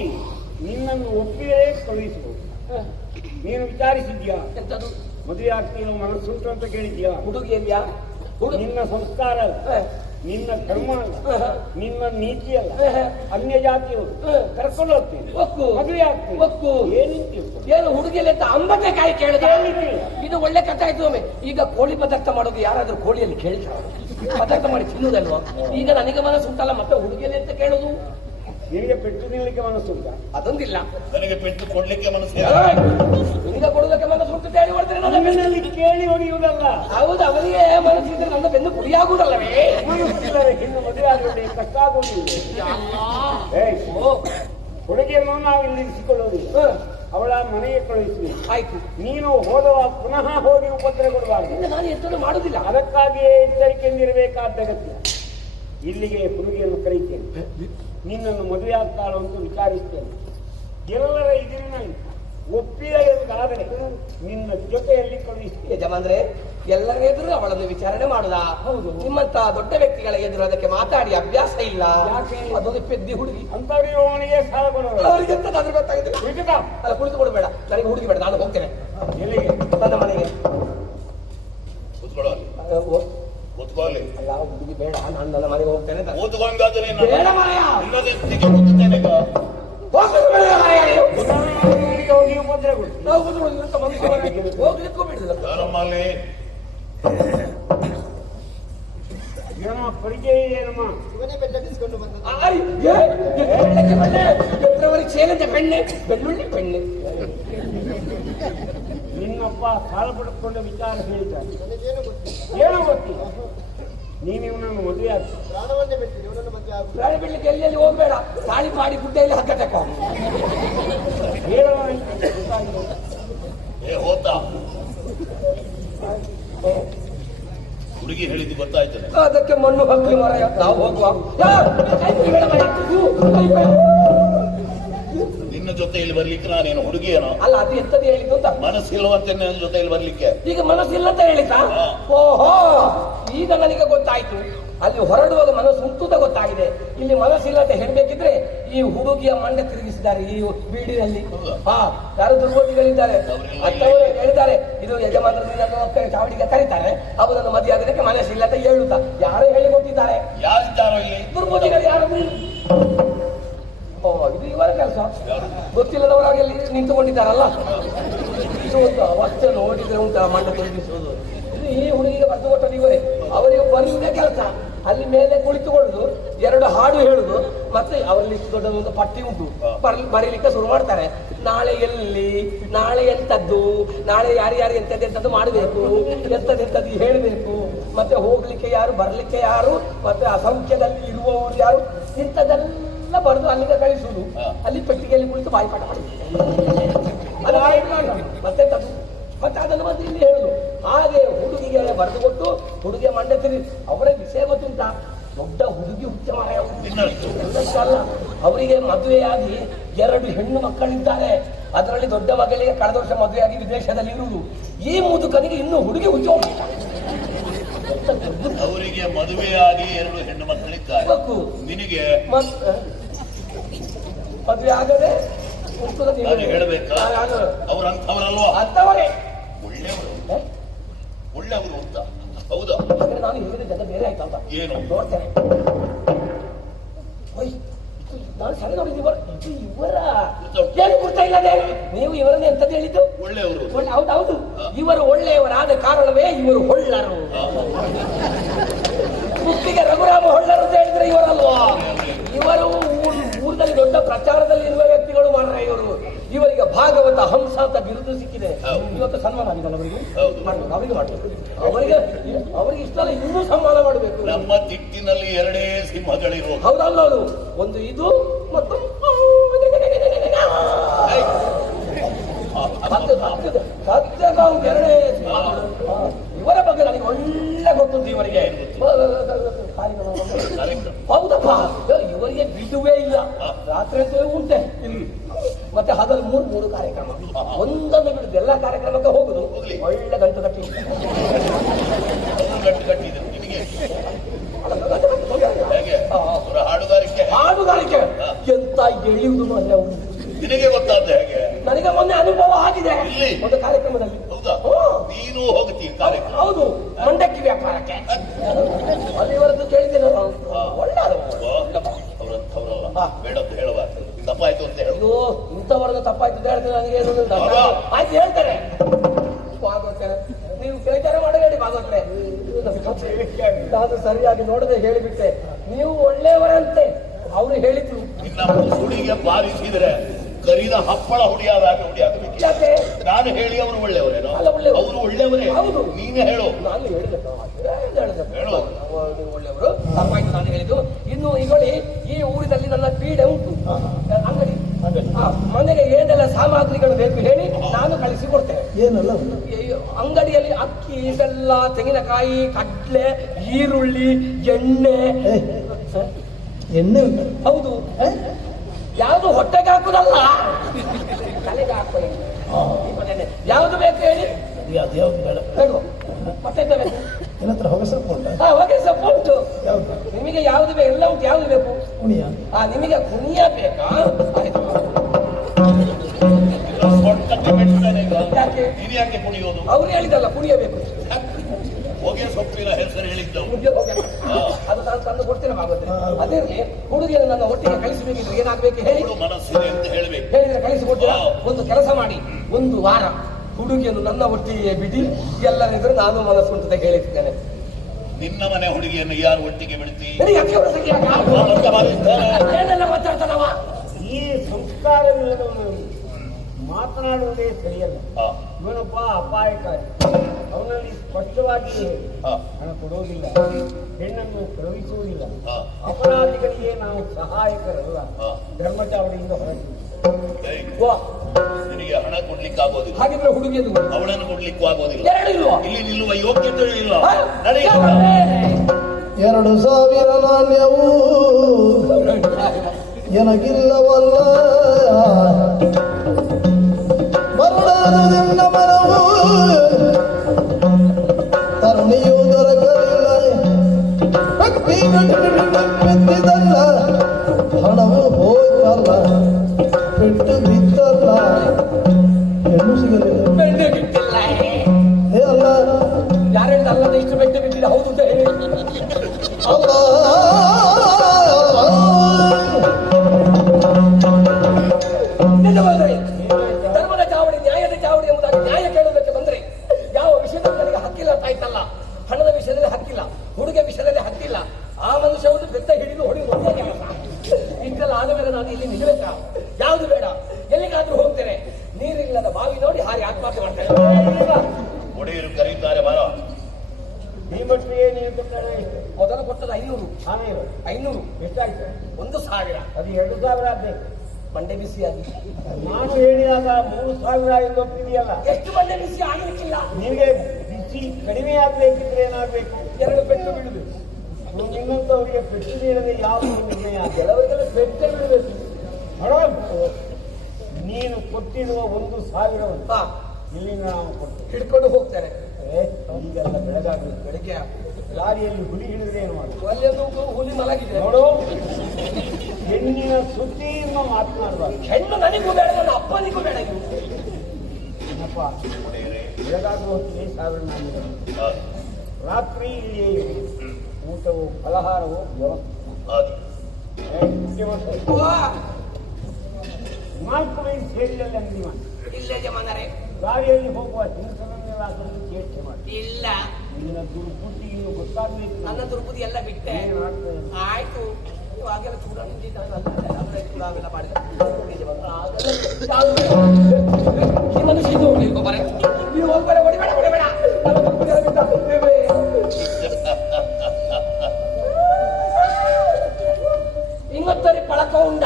ನಿನ್ನನ್ನು ಒಪ್ಪಿಯೇ ಕಳುಹಿಸಬಹುದು. ನೀನು ವಿಚಾರಿಸಿದ್ಯಾ? ಎಂತದು? ಮದುವೆ ಆಗ್ತೀನೋ ಮನಸ್ಸುಂಟು ಅಂತ ಕೇಳಿದ್ಯಾ? ಹುಡುಗಿಯಲ್ಲಿಯಾ? ನಿನ್ನ ಸಂಸ್ಕಾರ ಅಲ್ಲ, ನಿನ್ನ ಧರ್ಮ ಅಲ್ಲ, ನಿನ್ನ ನೀತಿ ಅಲ್ಲ, ಅನ್ಯ ಜಾತಿಯವರು ಕರ್ಕೊಂಡು ಹೋಗ್ತೀನಿ, ಒಕ್ಕು ಮದುವೆ ಆಗ್ತೀನಿ. ಒಕ್ಕು ಏನಿತ್ತು? ಏನು ಹುಡುಗಿಯಲ್ಲಿ ಅಂತ ಅಂಬತೆ ಕಾಯಿ ಕೇಳಿದ? ಇದು ಒಳ್ಳೆ ಕಥೆ ಆಯ್ತು. ಒಮ್ಮೆ ಈಗ ಕೋಳಿ ಪದಾರ್ಥ ಮಾಡೋದು ಯಾರಾದ್ರೂ ಕೋಳಿಯಲ್ಲಿ ಕೇಳ್ತಾರೆ? ಪದಾರ್ಥ ಮಾಡಿ ತಿನ್ನುವುದಲ್ವಾ? ಈಗ ನನಗೆ ಮನಸ್ಸು ಉಂಟಲ್ಲ, ಮತ್ತೆ ಹುಡುಗಿಯಲ್ಲಿ ಅಂತ ಕೇಳುದು? ನಿನಗೆ ಪೆಟ್ಟು ತಿನ್ನಲಿಕ್ಕೆ ಮನಸ್ಸುಂಟ? ಅದೊಂದಿಲ್ಲ. ನನಗೆ ಪೆಟ್ಟು ಕೊಡ್ಲಿಕ್ಕೆ ಮನಸ್ಸು. ನಿನಗೆ ಕೊಡುವುದಕ್ಕೆ ಮನಸ್ಸು ಉಂಟು ಹೇಳಿ ಹೊಡೆದ್ರೆ ನನ್ನ ಬೆನ್ನು. ನನ್ನಲ್ಲಿ ಕೇಳಿ ಹೊಡೆಯುವುದಲ್ಲ. ಹೌದು, ಅವರಿಗೆ ಮನಸ್ಸಿದ್ರೆ ನನ್ನ ಬೆನ್ನು ಕುಡಿಯಾಗುವುದಲ್ಲವೇ? ಮನಸ್ಸಿಲ್ಲದೆ ಇನ್ನು ಮದುವೆ ಆಗಲಿ ಕಷ್ಟ ಆಗುವುದಿಲ್ಲ. ಹುಡುಗಿಯನ್ನು ನಾವು ಇಲ್ಲಿ ಇರಿಸಿಕೊಳ್ಳುವುದಿಲ್ಲ, ಅವಳ ಮನೆಗೆ ಕಳುಹಿಸಿ. ಆಯ್ತು, ನೀನು ಹೋದವ ಪುನಃ ಹೋಗಿ ಉಪದ್ರ ಕೊಡಬಾರದು. ನಾನು ಎಂತೂ ಮಾಡುದಿಲ್ಲ. ಅದಕ್ಕಾಗಿಯೇ ಎಚ್ಚರಿಕೆಯಿಂದಿರಬೇಕಾದ ಅಗತ್ಯ. ಇಲ್ಲಿಗೆ ಹುಡುಗಿಯನ್ನು ಕರೀತೇನೆ, ನಿನ್ನನ್ನು ಮದುವೆ ಆಗ್ತಾಳೋ ಅಂತ ವಿಚಾರಿಸ್ತೇನೆ. ಎಲ್ಲರ ಇದರಲ್ಲಿ ಒಪ್ಪಿದ ಎಂದಾದರೆ ನಿನ್ನ ಜೊತೆಯಲ್ಲಿ ಕಳುಹಿಸ್ತೇನೆ. ಯಜಮಾನ್ರೆ, ಎಲ್ಲರ ಎದುರು ಅವಳನ್ನು ವಿಚಾರಣೆ ಮಾಡುದಾ? ಹೌದು. ನಿಮ್ಮಂತ ದೊಡ್ಡ ವ್ಯಕ್ತಿಗಳ ಎದುರು ಅದಕ್ಕೆ ಮಾತಾಡಿ ಅಭ್ಯಾಸ ಇಲ್ಲ. ಯಾಕೆ? ಅದೊಂದು ಪೆದ್ದಿ ಹುಡುಗಿ. ಅಂತವರಿಗೆ ಅವನಿಗೆ ಸಾಲ ಕೊಡೋದು. ಅವರಿಗೆ ಎಂತದಾದ್ರೂ ಗೊತ್ತಾಗಿದೆ? ಅಲ್ಲ, ಕುಳಿತುಕೊಡು ಬೇಡ, ನನಗೆ ಹುಡುಗಿ ಬೇಡ, ನಾನು ಹೋಗ್ತೇನೆ. ಎಲ್ಲಿಗೆ? ನನ್ನ ಮನೆಗೆ. ಕೂತ್ಕೊಳ್ಳೋ ಅಲ್ಲಿ. ಕೂತ್ಕೊಳ್ಳಿ. ಅಲ್ಲ, ಹುಡುಗಿ ಬೇಡ, ನಾನು ನನ್ನ ಮನೆಗೆ ಹೋಗ್ತೇನೆ. ಕೂತ್ಕೊಂಡಾದ್ರೆ ಬೇಡ ಮಾರಾಯ. ಇನ್ನೊಂದೆತ್ತಿಗೆ ಕೂತುತ್ತೇನೆ ಈಗ. ಹೋಗ್ಬೇಕು ಬೇಡ ಮಾರಾಯ ನೀವು. ಹುಡುಗಿಗೆ ಹೋಗಿ ಉಪದ್ರ ಕೊಡು. ನಾವು ಕೂತ್ಕೊಳ್ಳಿ ಅಂತ ಮನುಷ್ಯ ಹೋಗಿ ನಿಂತ್ಕೊಂಡ್ಬಿಟ್ಟಿಲ್ಲ. ಯಾರಮ್ಮಲ್ಲಿ? ನಮ್ಮ ಪರಿಚಯ ಏನಮ್ಮ? ಫೆಬ್ರವರಿ ಸೇಲದ ಬೆಣ್ಣೆ, ಬೆಳ್ಳುಳ್ಳಿ ಬೆಣ್ಣೆ. ನಿನ್ನಪ್ಪ ಸಾಲ ಪಡೆದುಕೊಂಡ ವಿಚಾರ ಹೇಳ್ತಾರೆ. ಏನೋ ಗೊತ್ತಿಲ್ಲ. ನೀನು ಇವನನ್ನು ಮದುವೆ ಆಗ್ತಿ. ಪ್ರಾಣಿ ಬಿಡ್ಲಿಕ್ಕೆ ಎಲ್ಲೆಲ್ಲಿ ಹೋಗ್ಬೇಡ. ತಾಳಿ ಪಾಡಿ ಗುಡ್ಡೆಯಲ್ಲಿ ಹಗ್ಗ ತಕೋ. ಹೇಳುವ ಏ ಹೋತ ಹುಡುಗಿ ಹೇಳಿದ್ದು ಗೊತ್ತಾಯ್ತದೆ. ಅದಕ್ಕೆ ಮಣ್ಣು ಹಕ್ಕಿ ಮರ ನಾವು ಹೋಗುವ. ನಿನ್ನ ಜೊತೆಯಲ್ಲಿ ಬರ್ಲಿಕ್ಕೆ ನಾನೇನು ಹುಡುಗಿಯೇನೋ? ಅಲ್ಲ, ಅದು ಎಂತದ್ದು ಹೇಳಿದ್ದು ಅಂತ. ಮನಸ್ಸಿಲ್ಲವಂತೆ ನನ್ನ ಜೊತೆಯಲ್ಲಿ ಬರ್ಲಿಕ್ಕೆ. ಈಗ ಮನಸ್ಸಿಲ್ಲ ಅಂತ ಹೇಳಿತಾ? ಓಹೋ, ಈಗ ನನಗೆ ಗೊತ್ತಾಯ್ತು. ಅಲ್ಲಿ ಹೊರಡುವಾಗ ಮನಸ್ಸು ಉಂಟುದ ಗೊತ್ತಾಗಿದೆ. ಇಲ್ಲಿ ಮನಸ್ಸಿಲ್ಲ ಅಂತ ಹೇಳ್ಬೇಕಿದ್ರೆ ಈ ಹುಡುಗಿಯ ಮಂಡೆ ತಿರುಗಿಸಿದ್ದಾರೆ ಈ ಬೀಡಿನಲ್ಲಿ. ಯಾರು ದುರ್ಬೋಧಿಗಳಿದ್ದಾರೆ, ಅಂತವರು ಹೇಳಿದ್ದಾರೆ ಇದು ಯಜಮಾನರು ಚಾವಡಿಗೆ ಕರೀತಾರೆ, ಅವನನ್ನು ಮದುವೆ ಆಗೋದಕ್ಕೆ ಮನಸ್ಸಿಲ್ಲ ಅಂತ ಹೇಳುತ್ತಾ ಯಾರು ಹೇಳಿಕೊಟ್ಟಿದ್ದಾರೆ? ಯಾರಿದ್ದಾರೋ ಇಲ್ಲಿ ದುರ್ಬೋಧಿಗಳು ಯಾರು? ಇದು ಇವರ ಕೆಲಸ. ಗೊತ್ತಿಲ್ಲದವರಾಗಿ ನಿಂತುಕೊಂಡಿದ್ದಾರಲ್ಲ, ಇದು ಒಂದು ಅವಸ್ಥೆ ನೋಡಿದ್ರೆ ಉಂಟಲ್ಲ ಮಂಡ ತಿರುಗಿಸುವುದು. ಇದು ಈ ಹುಡುಗಿಗೆ ಬರೆದು ಕೊಟ್ಟದ್ದು ಇವರೇ. ಅವರಿಗೆ ಬರೆಯುವುದೇ ಕೆಲಸ. ಅಲ್ಲಿ ಮೇಲೆ ಕುಳಿತುಕೊಳ್ಳುದು, ಎರಡು ಹಾಡು ಹೇಳುದು, ಮತ್ತೆ ಅವರಲ್ಲಿ ಇಷ್ಟು ದೊಡ್ಡದೊಂದು ಪಟ್ಟಿ ಉಂಟು, ಬರೀಲಿಕ್ಕೆ ಶುರು ಮಾಡ್ತಾರೆ. ನಾಳೆ ಎಲ್ಲಿ, ನಾಳೆ ಎಂತದ್ದು, ನಾಳೆ ಯಾರ್ಯಾರು ಎಂತದ್ದು ಮಾಡಬೇಕು, ಎಂತದ್ದು ಹೇಳಬೇಕು, ಮತ್ತೆ ಹೋಗ್ಲಿಕ್ಕೆ ಯಾರು, ಬರ್ಲಿಕ್ಕೆ ಯಾರು, ಮತ್ತೆ ಅಸಂಖ್ಯದಲ್ಲಿ ಇರುವವರು ಯಾರು, ಇಂಥದ್ದೆಲ್ಲ ಬರೆದು ಅಲ್ಲಿಗೆ ಕಳಿಸುವುದು. ಅಲ್ಲಿ ಪೆಟ್ಟಿಗೆಯಲ್ಲಿ ಕುಳಿತು ಬಾಯಿಪಾಠ ಮಾಡುದು. ಮತ್ತೆ ಮತ್ತೆ ಅದನ್ನು ಮತ್ತೆ ಇಲ್ಲಿ ಹೇಳುದು. ಹಾಗೆ ಹುಡುಗಿಗೆ ಬರೆದು ಕೊಟ್ಟು ಹುಡುಗಿಯ ಮಂಡೆ ತಿರುಗಿ ಅವರ ವಿಷಯ ಗೊತ್ತುಂಟ. ದೊಡ್ಡ ಹುಡುಗಿ ಹುಚ್ಚ ಮಾರಾಯ ಅಲ್ಲ. ಅವರಿಗೆ ಮದುವೆಯಾಗಿ 2 ಹೆಣ್ಣು ಮಕ್ಕಳಿದ್ದಾರೆ. ಅದರಲ್ಲಿ ದೊಡ್ಡ ಮಗಳಿಗೆ ಕಳೆದ ವರ್ಷ ಮದುವೆಯಾಗಿ ವಿದೇಶದಲ್ಲಿ ಇರುವುದು. ಈ ಮುದುಕನಿಗೆ ಇನ್ನೂ ಹುಡುಗಿ ಹುಚ್ಚ ಹೋಗಿಲ್ಲ. ಅವರಿಗೆ ಮದುವೆಯಾಗಿ 2 ಹೆಣ್ಣು ಮಕ್ಕಳಿದ್ದಾರೆ, ನಿನಗೆ ಮದುವೆ ಆಗದೆ ಹೇಳಬೇಕಾ? ಅವರಂಥವರಲ್ವಾ? ಅಂತವರೇ ಒಳ್ಳೆಯವರು, ಒಳ್ಳೆಯವರು ಅಂತ. ಹೌದಾ? ನಾನು ಹೇಳಿದ ಜನ ಬೇರೆ ಆಯ್ತಂತ ಏನು ನೋಡ್ತೇನೆ. ನಾನು ಸರಿ ನೋಡಿದ್ದು ಇದು ಇವರ ಏನು ಗುರ್ತ ಇಲ್ಲದೆ ನೀವು ಇವರನ್ನ ಎಂತದ್ದು ಹೇಳಿದ್ದು? ಒಳ್ಳೆಯವರು. ಹೌದೌದು, ಇವರು ಒಳ್ಳೆಯವರಾದ ಕಾರಣವೇ ಇವರು ಹೊಳ್ಳರು. ಮುತ್ತಿಗೆ ರಘುರಾಮ ಹೊಳ್ಳರು ಅಂತ ಹೇಳಿದ್ರೆ ಇವರಲ್ವಾ? ಇವರು ಊರಿನಲ್ಲಿ ದೊಡ್ಡ ಪ್ರಚಾರದಲ್ಲಿ ಇರುವ ವ್ಯಕ್ತಿಗಳು ಮಾಡ್ರೆ ಇವರು. ಇವರಿಗೆ ಭಾಗವತ ಹಂಸ ಅಂತ ಬಿರುದು ಸಿಕ್ಕಿದೆ. ಇವತ್ತು ಸನ್ಮಾನ ಆಗಿದಲ್ಲ ಅವರಿಗೆ, ಮಾಡ್ಬೇಕು, ಅವರಿಗೆ ಮಾಡ್ಬೇಕು. ಅವರಿಗೆ ಇಷ್ಟಲ್ಲ, ಇನ್ನೂ ಸನ್ಮಾನ ಮಾಡಬೇಕು. ನಮ್ಮ ದಿಕ್ಕಿನಲ್ಲಿ 2 ಸಿಂಹಗಳಿರುವ. ಹೌದಲ್ಲೋದು, ಒಂದು ಇದು ಮತ್ತು ಎರಡೇ. ಇವರ ಬಗ್ಗೆ ನನಗೆ ಒಳ್ಳೆ ಗೊತ್ತುಂಟು. ಇವರಿಗೆ ಕಾರ್ಯಕ್ರಮ ಕಾರ್ಯಕ್ರಮ ಹೌದಪ್ಪ. ಇವರಿಗೆ ಬಿಡುವೇ ಇಲ್ಲ. ರಾತ್ರಿ ಅಂತೂ ಉಂಟೆ ಮತ್ತೆ ಹಗಲು ಮೂರು ಕಾರ್ಯಕ್ರಮ. ಒಂದೊಂದು ಬಿಡುದು ಎಲ್ಲ ಕಾರ್ಯಕ್ರಮಕ್ಕೆ ಹೋಗುದು. ಒಳ್ಳೆ ಗಂಟು ಕಟ್ಟಿ ಕಟ್ಟಿದ್ರು ನಿನಗೆ ಹೇಗೆ ಅವರ ಹಾಡುಗಾರಿಕೆ ಹಾಡುಗಾರಿಕೆ ಎಂತ ಎಳೆಯುವುದು ಅಲ್ಲ ಉಂಟು. ನಿನಗೆ ಗೊತ್ತಾದ ಹೇಗೆ? ನನಗೆ ಮೊನ್ನೆ ಅನುಭವ ಆಗಿದೆ ಇಲ್ಲಿ? ಒಂದು ಕಾರ್ಯಕ್ರಮದಲ್ಲಿ. ಹೌದಾ? ನೀನು ಹೋಗ್ತೀಯ ಕಾರ್ಯಕ್ರಮ? ಹೌದು, ಮಂಡಕ್ಕಿ ವ್ಯಾಪಾರಕ್ಕೆ. ಅಲ್ಲಿವರೆಗೂ ಕೇಳಿದ್ದೇನೆ ನಾನು. ಒಳ್ಳೆ ಅವರಂಥವ್ರಲ್ಲ, ಬೇಡದ್ದು ಹೇಳಬಾರ್ದು. ತಪ್ಪಾಯ್ತು ಅಂತ ಹೇಳು. ಅಯ್ಯೋ, ಇಂಥವರೆಲ್ಲ ತಪ್ಪಾಯ್ತು ಅಂತ ಹೇಳ್ತೇನೆ. ನನಗೆ ಏನು ಆಯ್ತು ಹೇಳ್ತಾರೆ. ಭಾಗವತರೆ, ನೀವು ಬೇಜಾರು ಮಾಡಬೇಡಿ ಭಾಗವತರೆ. ನಾನು ಸರಿಯಾಗಿ ನೋಡದೆ ಹೇಳಿಬಿಟ್ಟೆ. ನೀವು ಒಳ್ಳೆಯವರಂತೆ ಅವರು ಹೇಳಿದ್ರು. ಇನ್ನ ಸುಡಿಗೆ ಬಾರಿಸಿದ್ರೆ ಕರಿದ ಹಪ್ಪಳ ಹುಡಿಯಾದ ಹುಡಿಯಾಗಬೇಕು. ಯಾಕೆ? ನಾನು ಹೇಳಿ ಅವರು ಒಳ್ಳೆಯವರೇನೋ? ಅಲ್ಲ, ಒಳ್ಳೆಯವರು. ಅವರು ಒಳ್ಳೆಯವರೇ. ಹೌದು. ನೀನೇ ಹೇಳು. ನಾನು ಹೇಳಿದೆ ಹೇಳು. ಒಳ್ಳೆಯವರು. ತಪ್ಪಾಯ್ತು ನಾನು ಹೇಳಿದ್ದು. ಇನ್ನು ಈಗಳಿ ಈ ಊರಿನಲ್ಲಿ ನನ್ನ ಪೀಡೆ ಉಂಟು. ಅಂಗಡಿ ಮನೆಗೆ ಏನೆಲ್ಲ ಸಾಮಗ್ರಿಗಳು ಬೇಕು ಹೇಳಿ ನಾನು ಕಳಿಸಿಕೊಡ್ತೇನೆ. ಏನಲ್ಲ ಅಂಗಡಿಯಲ್ಲಿ ಅಕ್ಕಿ, ಬೆಲ್ಲ, ತೆಂಗಿನಕಾಯಿ, ಕಡ್ಲೆ, ಈರುಳ್ಳಿ, ಎಣ್ಣೆ. ಎಣ್ಣೆ ಹೌದು. ಯಾವುದು ಹೊಟ್ಟೆಗೆ ಹಾಕುದಲ್ಲ, ತಲೆಗೆ ಹಾಕೋದು. ಯಾವುದು ಬೇಕು ಹೇಳಿ? ಅದ್ಯಾವ್ದು ಬೇಡ. ಬೇಡ. ಮತ್ತೆ ಎಂತ ಬೇಕು? ನನ್ನ ಹತ್ರ ಹೊಗೆ ಸ್ವಲ್ಪ ಉಂಟ. ಹೊಗೆ ಸೊಪ್ಪು ಉಂಟು. ಯಾವ್ದು? ನಿಮಗೆ ಯಾವ್ದು ಬೇಕು? ಎಲ್ಲ ಉಂಟು. ಯಾವ್ದು ಬೇಕು? ಕುಣಿಯ. ನಿಮಗೆ ಕುಣಿಯ ಬೇಕಾ? ಆಯ್ತು. ಸೊಂಟಕ್ಕೆ ಮೆಟ್ಟಿದ್ದಾನೆ ಈಗ. ಯಾಕೆ? ನೀನು ಯಾಕೆ ಕುಣಿಯೋದು? ಅವ್ರು ಹೇಳಿದಲ್ಲ ಕುಣಿಯಬೇಕು. ಹೊಗೆ ಸೊಪ್ಪಿನ ಹೆಸರು ಹೇಳಿದ್ದವು. ಅದು ನಾನು ತಂದು ಕೊಡ್ತೇನೆ ಭಾಗವತರೆ. ಅದೇ ಹುಡುಗಿಯನ್ನು ನನ್ನ ಒಟ್ಟಿಗೆ ಕಳಿಸಬೇಕಿದ್ರೆ ಏನಾಗಬೇಕು ಹೇಳಿ? ಮನಸ್ಸಿದೆ ಅಂತ ಹೇಳಬೇಕು. ಹೇಳಿದ್ರೆ ಕಳಿಸಿಕೊಡ್ತೀರಾ? ಒಂದು ಕೆಲಸ ಮಾಡಿ, ಒಂದು ವಾರ ಹುಡುಗಿಯನ್ನು ನನ್ನ ಒಟ್ಟಿಗೆ ಬಿಡಿ. ಎಲ್ಲರಿದ್ರೆ ನಾನು ಮನಸ್ಸು ಅಂತ ಹೇಳಿದ್ದೇನೆ. ನಿನ್ನ ಮನೆ ಹುಡುಗಿಯನ್ನು ಯಾರು ಒಟ್ಟಿಗೆ ಬಿಡ್ತಿ? ಏನೆಲ್ಲ ಮಾತಾಡ್ತಾನವ? ಈ ಸಂಸ್ಕಾರವಿಲ್ಲದವನು ಮಾತನಾಡುವುದೇ ಸರಿಯಲ್ಲ. ಇವನೊಬ್ಬ ಅಪಾಯಕಾರಿ. ಅವನಲ್ಲಿ ಸ್ಪಷ್ಟವಾಗಿ ಹಣ ಕೊಡುವುದಿಲ್ಲ, ಹೆಣ್ಣನ್ನು ಕಳುಹಿಸುವುದಿಲ್ಲ. ಅಪರಾಧಿಗಳಿಗೆ ನಾವು ಸಹಾಯಕರಲ್ಲ. ಧರ್ಮಚಾವಡಿಯಿಂದ ಹೊರಗೆ ನಿನಗೆ ಹಣ ಕೊಡ್ಲಿಕ್ಕೆ ಆಗೋದಿಲ್ಲ. ಹಾಗಿದ್ರೆ ಹುಡುಗಿಯನ್ನು ಅವಳನ್ನು ಕೊಡ್ಲಿಕ್ಕೂ ಆಗೋದಿಲ್ಲ. ಎರಡಿಲ್ವಾ? ಇಲ್ಲಿ ನಿಲ್ಲುವ ಯೋಗ್ಯತೆ ಇಲ್ಲ. ನಡೆಯ 2,000 ನಾಣ್ಯವು ನನಗಿಲ್ಲವಲ್ಲ. ಮರುಳಾರದೆನ್ನ ಮನವು ತರುಣಿಯು ದೊರಕಲಿಲ್ಲ. ಬಿತ್ತಿದಲ್ಲ ಹಣವು ಹೋಯ್ತಲ್ಲ, ಬಿಟ್ಟು ಬಿತ್ತಲ್ಲ ಹೆಣ್ಣು ಸಿಗಲಿಲ್ಲ. ಬೆಣ್ಣೆ ಬಿಟ್ಟಿಲ್ಲ. ಏ ಅಲ್ಲ, ಯಾರು ಹೇಳಿದ ಅಲ್ಲದ ಇಷ್ಟು ಬೆಣ್ಣೆ ಬಿಟ್ಟಿಲ್ಲ? ಹೌದು ಅಂತ ಹೇಳಿ. ಅಲ್ಲ ಧರ್ಮದ ಚಾವಡಿ, ನ್ಯಾಯದ ಚಾವಡಿ ಎಂಬುದಾಗಿ ನ್ಯಾಯ ಕೇಳೋದಕ್ಕೆ ಬಂದ್ರೆ ಯಾವ ವಿಷಯದಲ್ಲಿ ನನಗೆ ಹಕ್ಕಿಲ್ಲ ತಾಯ್ತಲ್ಲ. ಹಣದ ವಿಷಯದಲ್ಲಿ ಹಕ್ಕಿಲ್ಲ, ಹುಡುಗ ವಿಷಯದಲ್ಲಿ ಹಕ್ಕಿಲ್ಲ. ಆ ಮನುಷ್ಯ ಒಂದು ಬೆತ್ತ ಹಿಡಿದು ಹೊಡೆಯುವುದು ಒಂದೇ ಕೆಲಸ. ಇಷ್ಟೆಲ್ಲ ಆದ ಮೇಲೆ ನಾನು ಇಲ್ಲಿ ನಿಲ್ಲಬೇಕಾ? ಯಾವುದು ಬೇಡ, ಎಲ್ಲಿಗಾದ್ರೂ ಹೋಗ್ತೇನೆ. ನೀರಿಲ್ಲದ ಬಾವಿ ನೋಡಿ ಹಾರಿ ಆತ್ಮಹತ್ಯೆ ಮಾಡ್ತೇನೆ. ಒಡೆಯರು ಕರೀತಾರೆ ಬಾರ. ಈ ಮಟ್ಟಿಗೆ ನೀವು ಕೊಟ್ಟರೆ ಮೊದಲು ಕೊಟ್ಟದ್ದು 500. ಆಮೇಲೆ 500 ಎಷ್ಟಾಯ್ತು? 1,000. ಅದು 2,000 ಆಗ್ಬೇಕು. ಮಂಡೆ ಬಿಸಿಯಾಗಿ ನಾನು ಹೇಳಿದಾಗ 3,000 ಎಂದು ಒಪ್ಪಿದೆಯಲ್ಲ. ಎಷ್ಟು ಮಂಡೆ ಬಿಸಿ ಆಗಲಿಕ್ಕಿಲ್ಲ. ನಿಮಗೆ ಬಿಸಿ ಕಡಿಮೆ ಆಗ್ಬೇಕಿದ್ರೆ ಏನಾಗಬೇಕು? 2 ಪೆಟ್ಟು ಬಿಡುದು. ನಿಮ್ಮಂತವರಿಗೆ ಪೆಟ್ಟು ನೀಡದೆ ಯಾವ ನಿರ್ಣಯ? ಕೆಲವರಿಗೆಲ್ಲ ಪೆಟ್ಟೆ ಬಿಡಬೇಕು. ನೋಡ, ನೀನು ಕೊಟ್ಟಿರುವ 1,000 ಇಲ್ಲಿಂದ ನಾವು ಕೊಟ್ಟು ಹಿಡ್ಕೊಂಡು ಹೋಗ್ತೇನೆ. ಈಗೆಲ್ಲ ಬೆಳಗಾಗಬೇಕು. ಬೆಳಿಗ್ಗೆ ದಾರಿಯಲ್ಲಿ ಹುಲಿ ಹಿಡಿದ್ರೆ ಏನು ಮಾಡುದು? ಅಲ್ಲೊಂದು ಹುಲಿ ಮಲಗಿದೆ ನೋಡು, ಹೆಣ್ಣಿನ ಸುದ್ದಿಯನ್ನು ಮಾತನಾಡಬಾರ್ದು. ಹೆಣ್ಣು ನನಗೂ ಬೇಡ, ನನ್ನ ಅಪ್ಪನಿಗೂ ಬೇಡ. ಏನಪ್ಪ, ಬೆಳಗಾಗುವ ಹೊತ್ತಿಗೆ 1,000 ರಾತ್ರಿ ಇಲ್ಲಿ ಊಟವು ಫಲಹಾರವು ವ್ಯವಸ್ಥೆ. 4 ಸೇರಿದಲ್ಲಿ ಅಂಗಡಿ ಮಾಡಿ. ಇಲ್ಲದೆ ಮನರೆ ದಾರಿಯಲ್ಲಿ ಹೋಗುವ ಹಿಂಸನನ್ನೆಲ್ಲ ಚೇಷ್ಟೆ ಮಾಡಿ. ಇಲ್ಲ, ನಿನ್ನ ದುರ್ಬುದ್ಧಿ ಇನ್ನು ಗೊತ್ತಾಗ್ಬೇಕು. ನನ್ನ ದುರ್ಬುದ್ಧಿ ಎಲ್ಲ ಬಿಟ್ಟೆ. ಆಯ್ತು, ಹಾಗೆಲ್ಲ ಚೂಡ ಚೂಡಾವೆಲ್ಲ ಮಾಡಿದ ಈ ಮನುಷ್ಯ ಇದು ಹೋಗ್ಲಿ ಬರೆ. ನೀವು ಹೋಗ್ಬೇಡ, ಹೊಡಿಬೇಡ ಹೊಡಿಬೇಡ. ನನ್ನ ದುರ್ಬುದ್ಧಿ ಎಲ್ಲ ಬಿಟ್ಟಾಗ್ತೇವೆ. ಇಂಗೊತ್ತರಿ ಪಳಕ ಉಂಡ.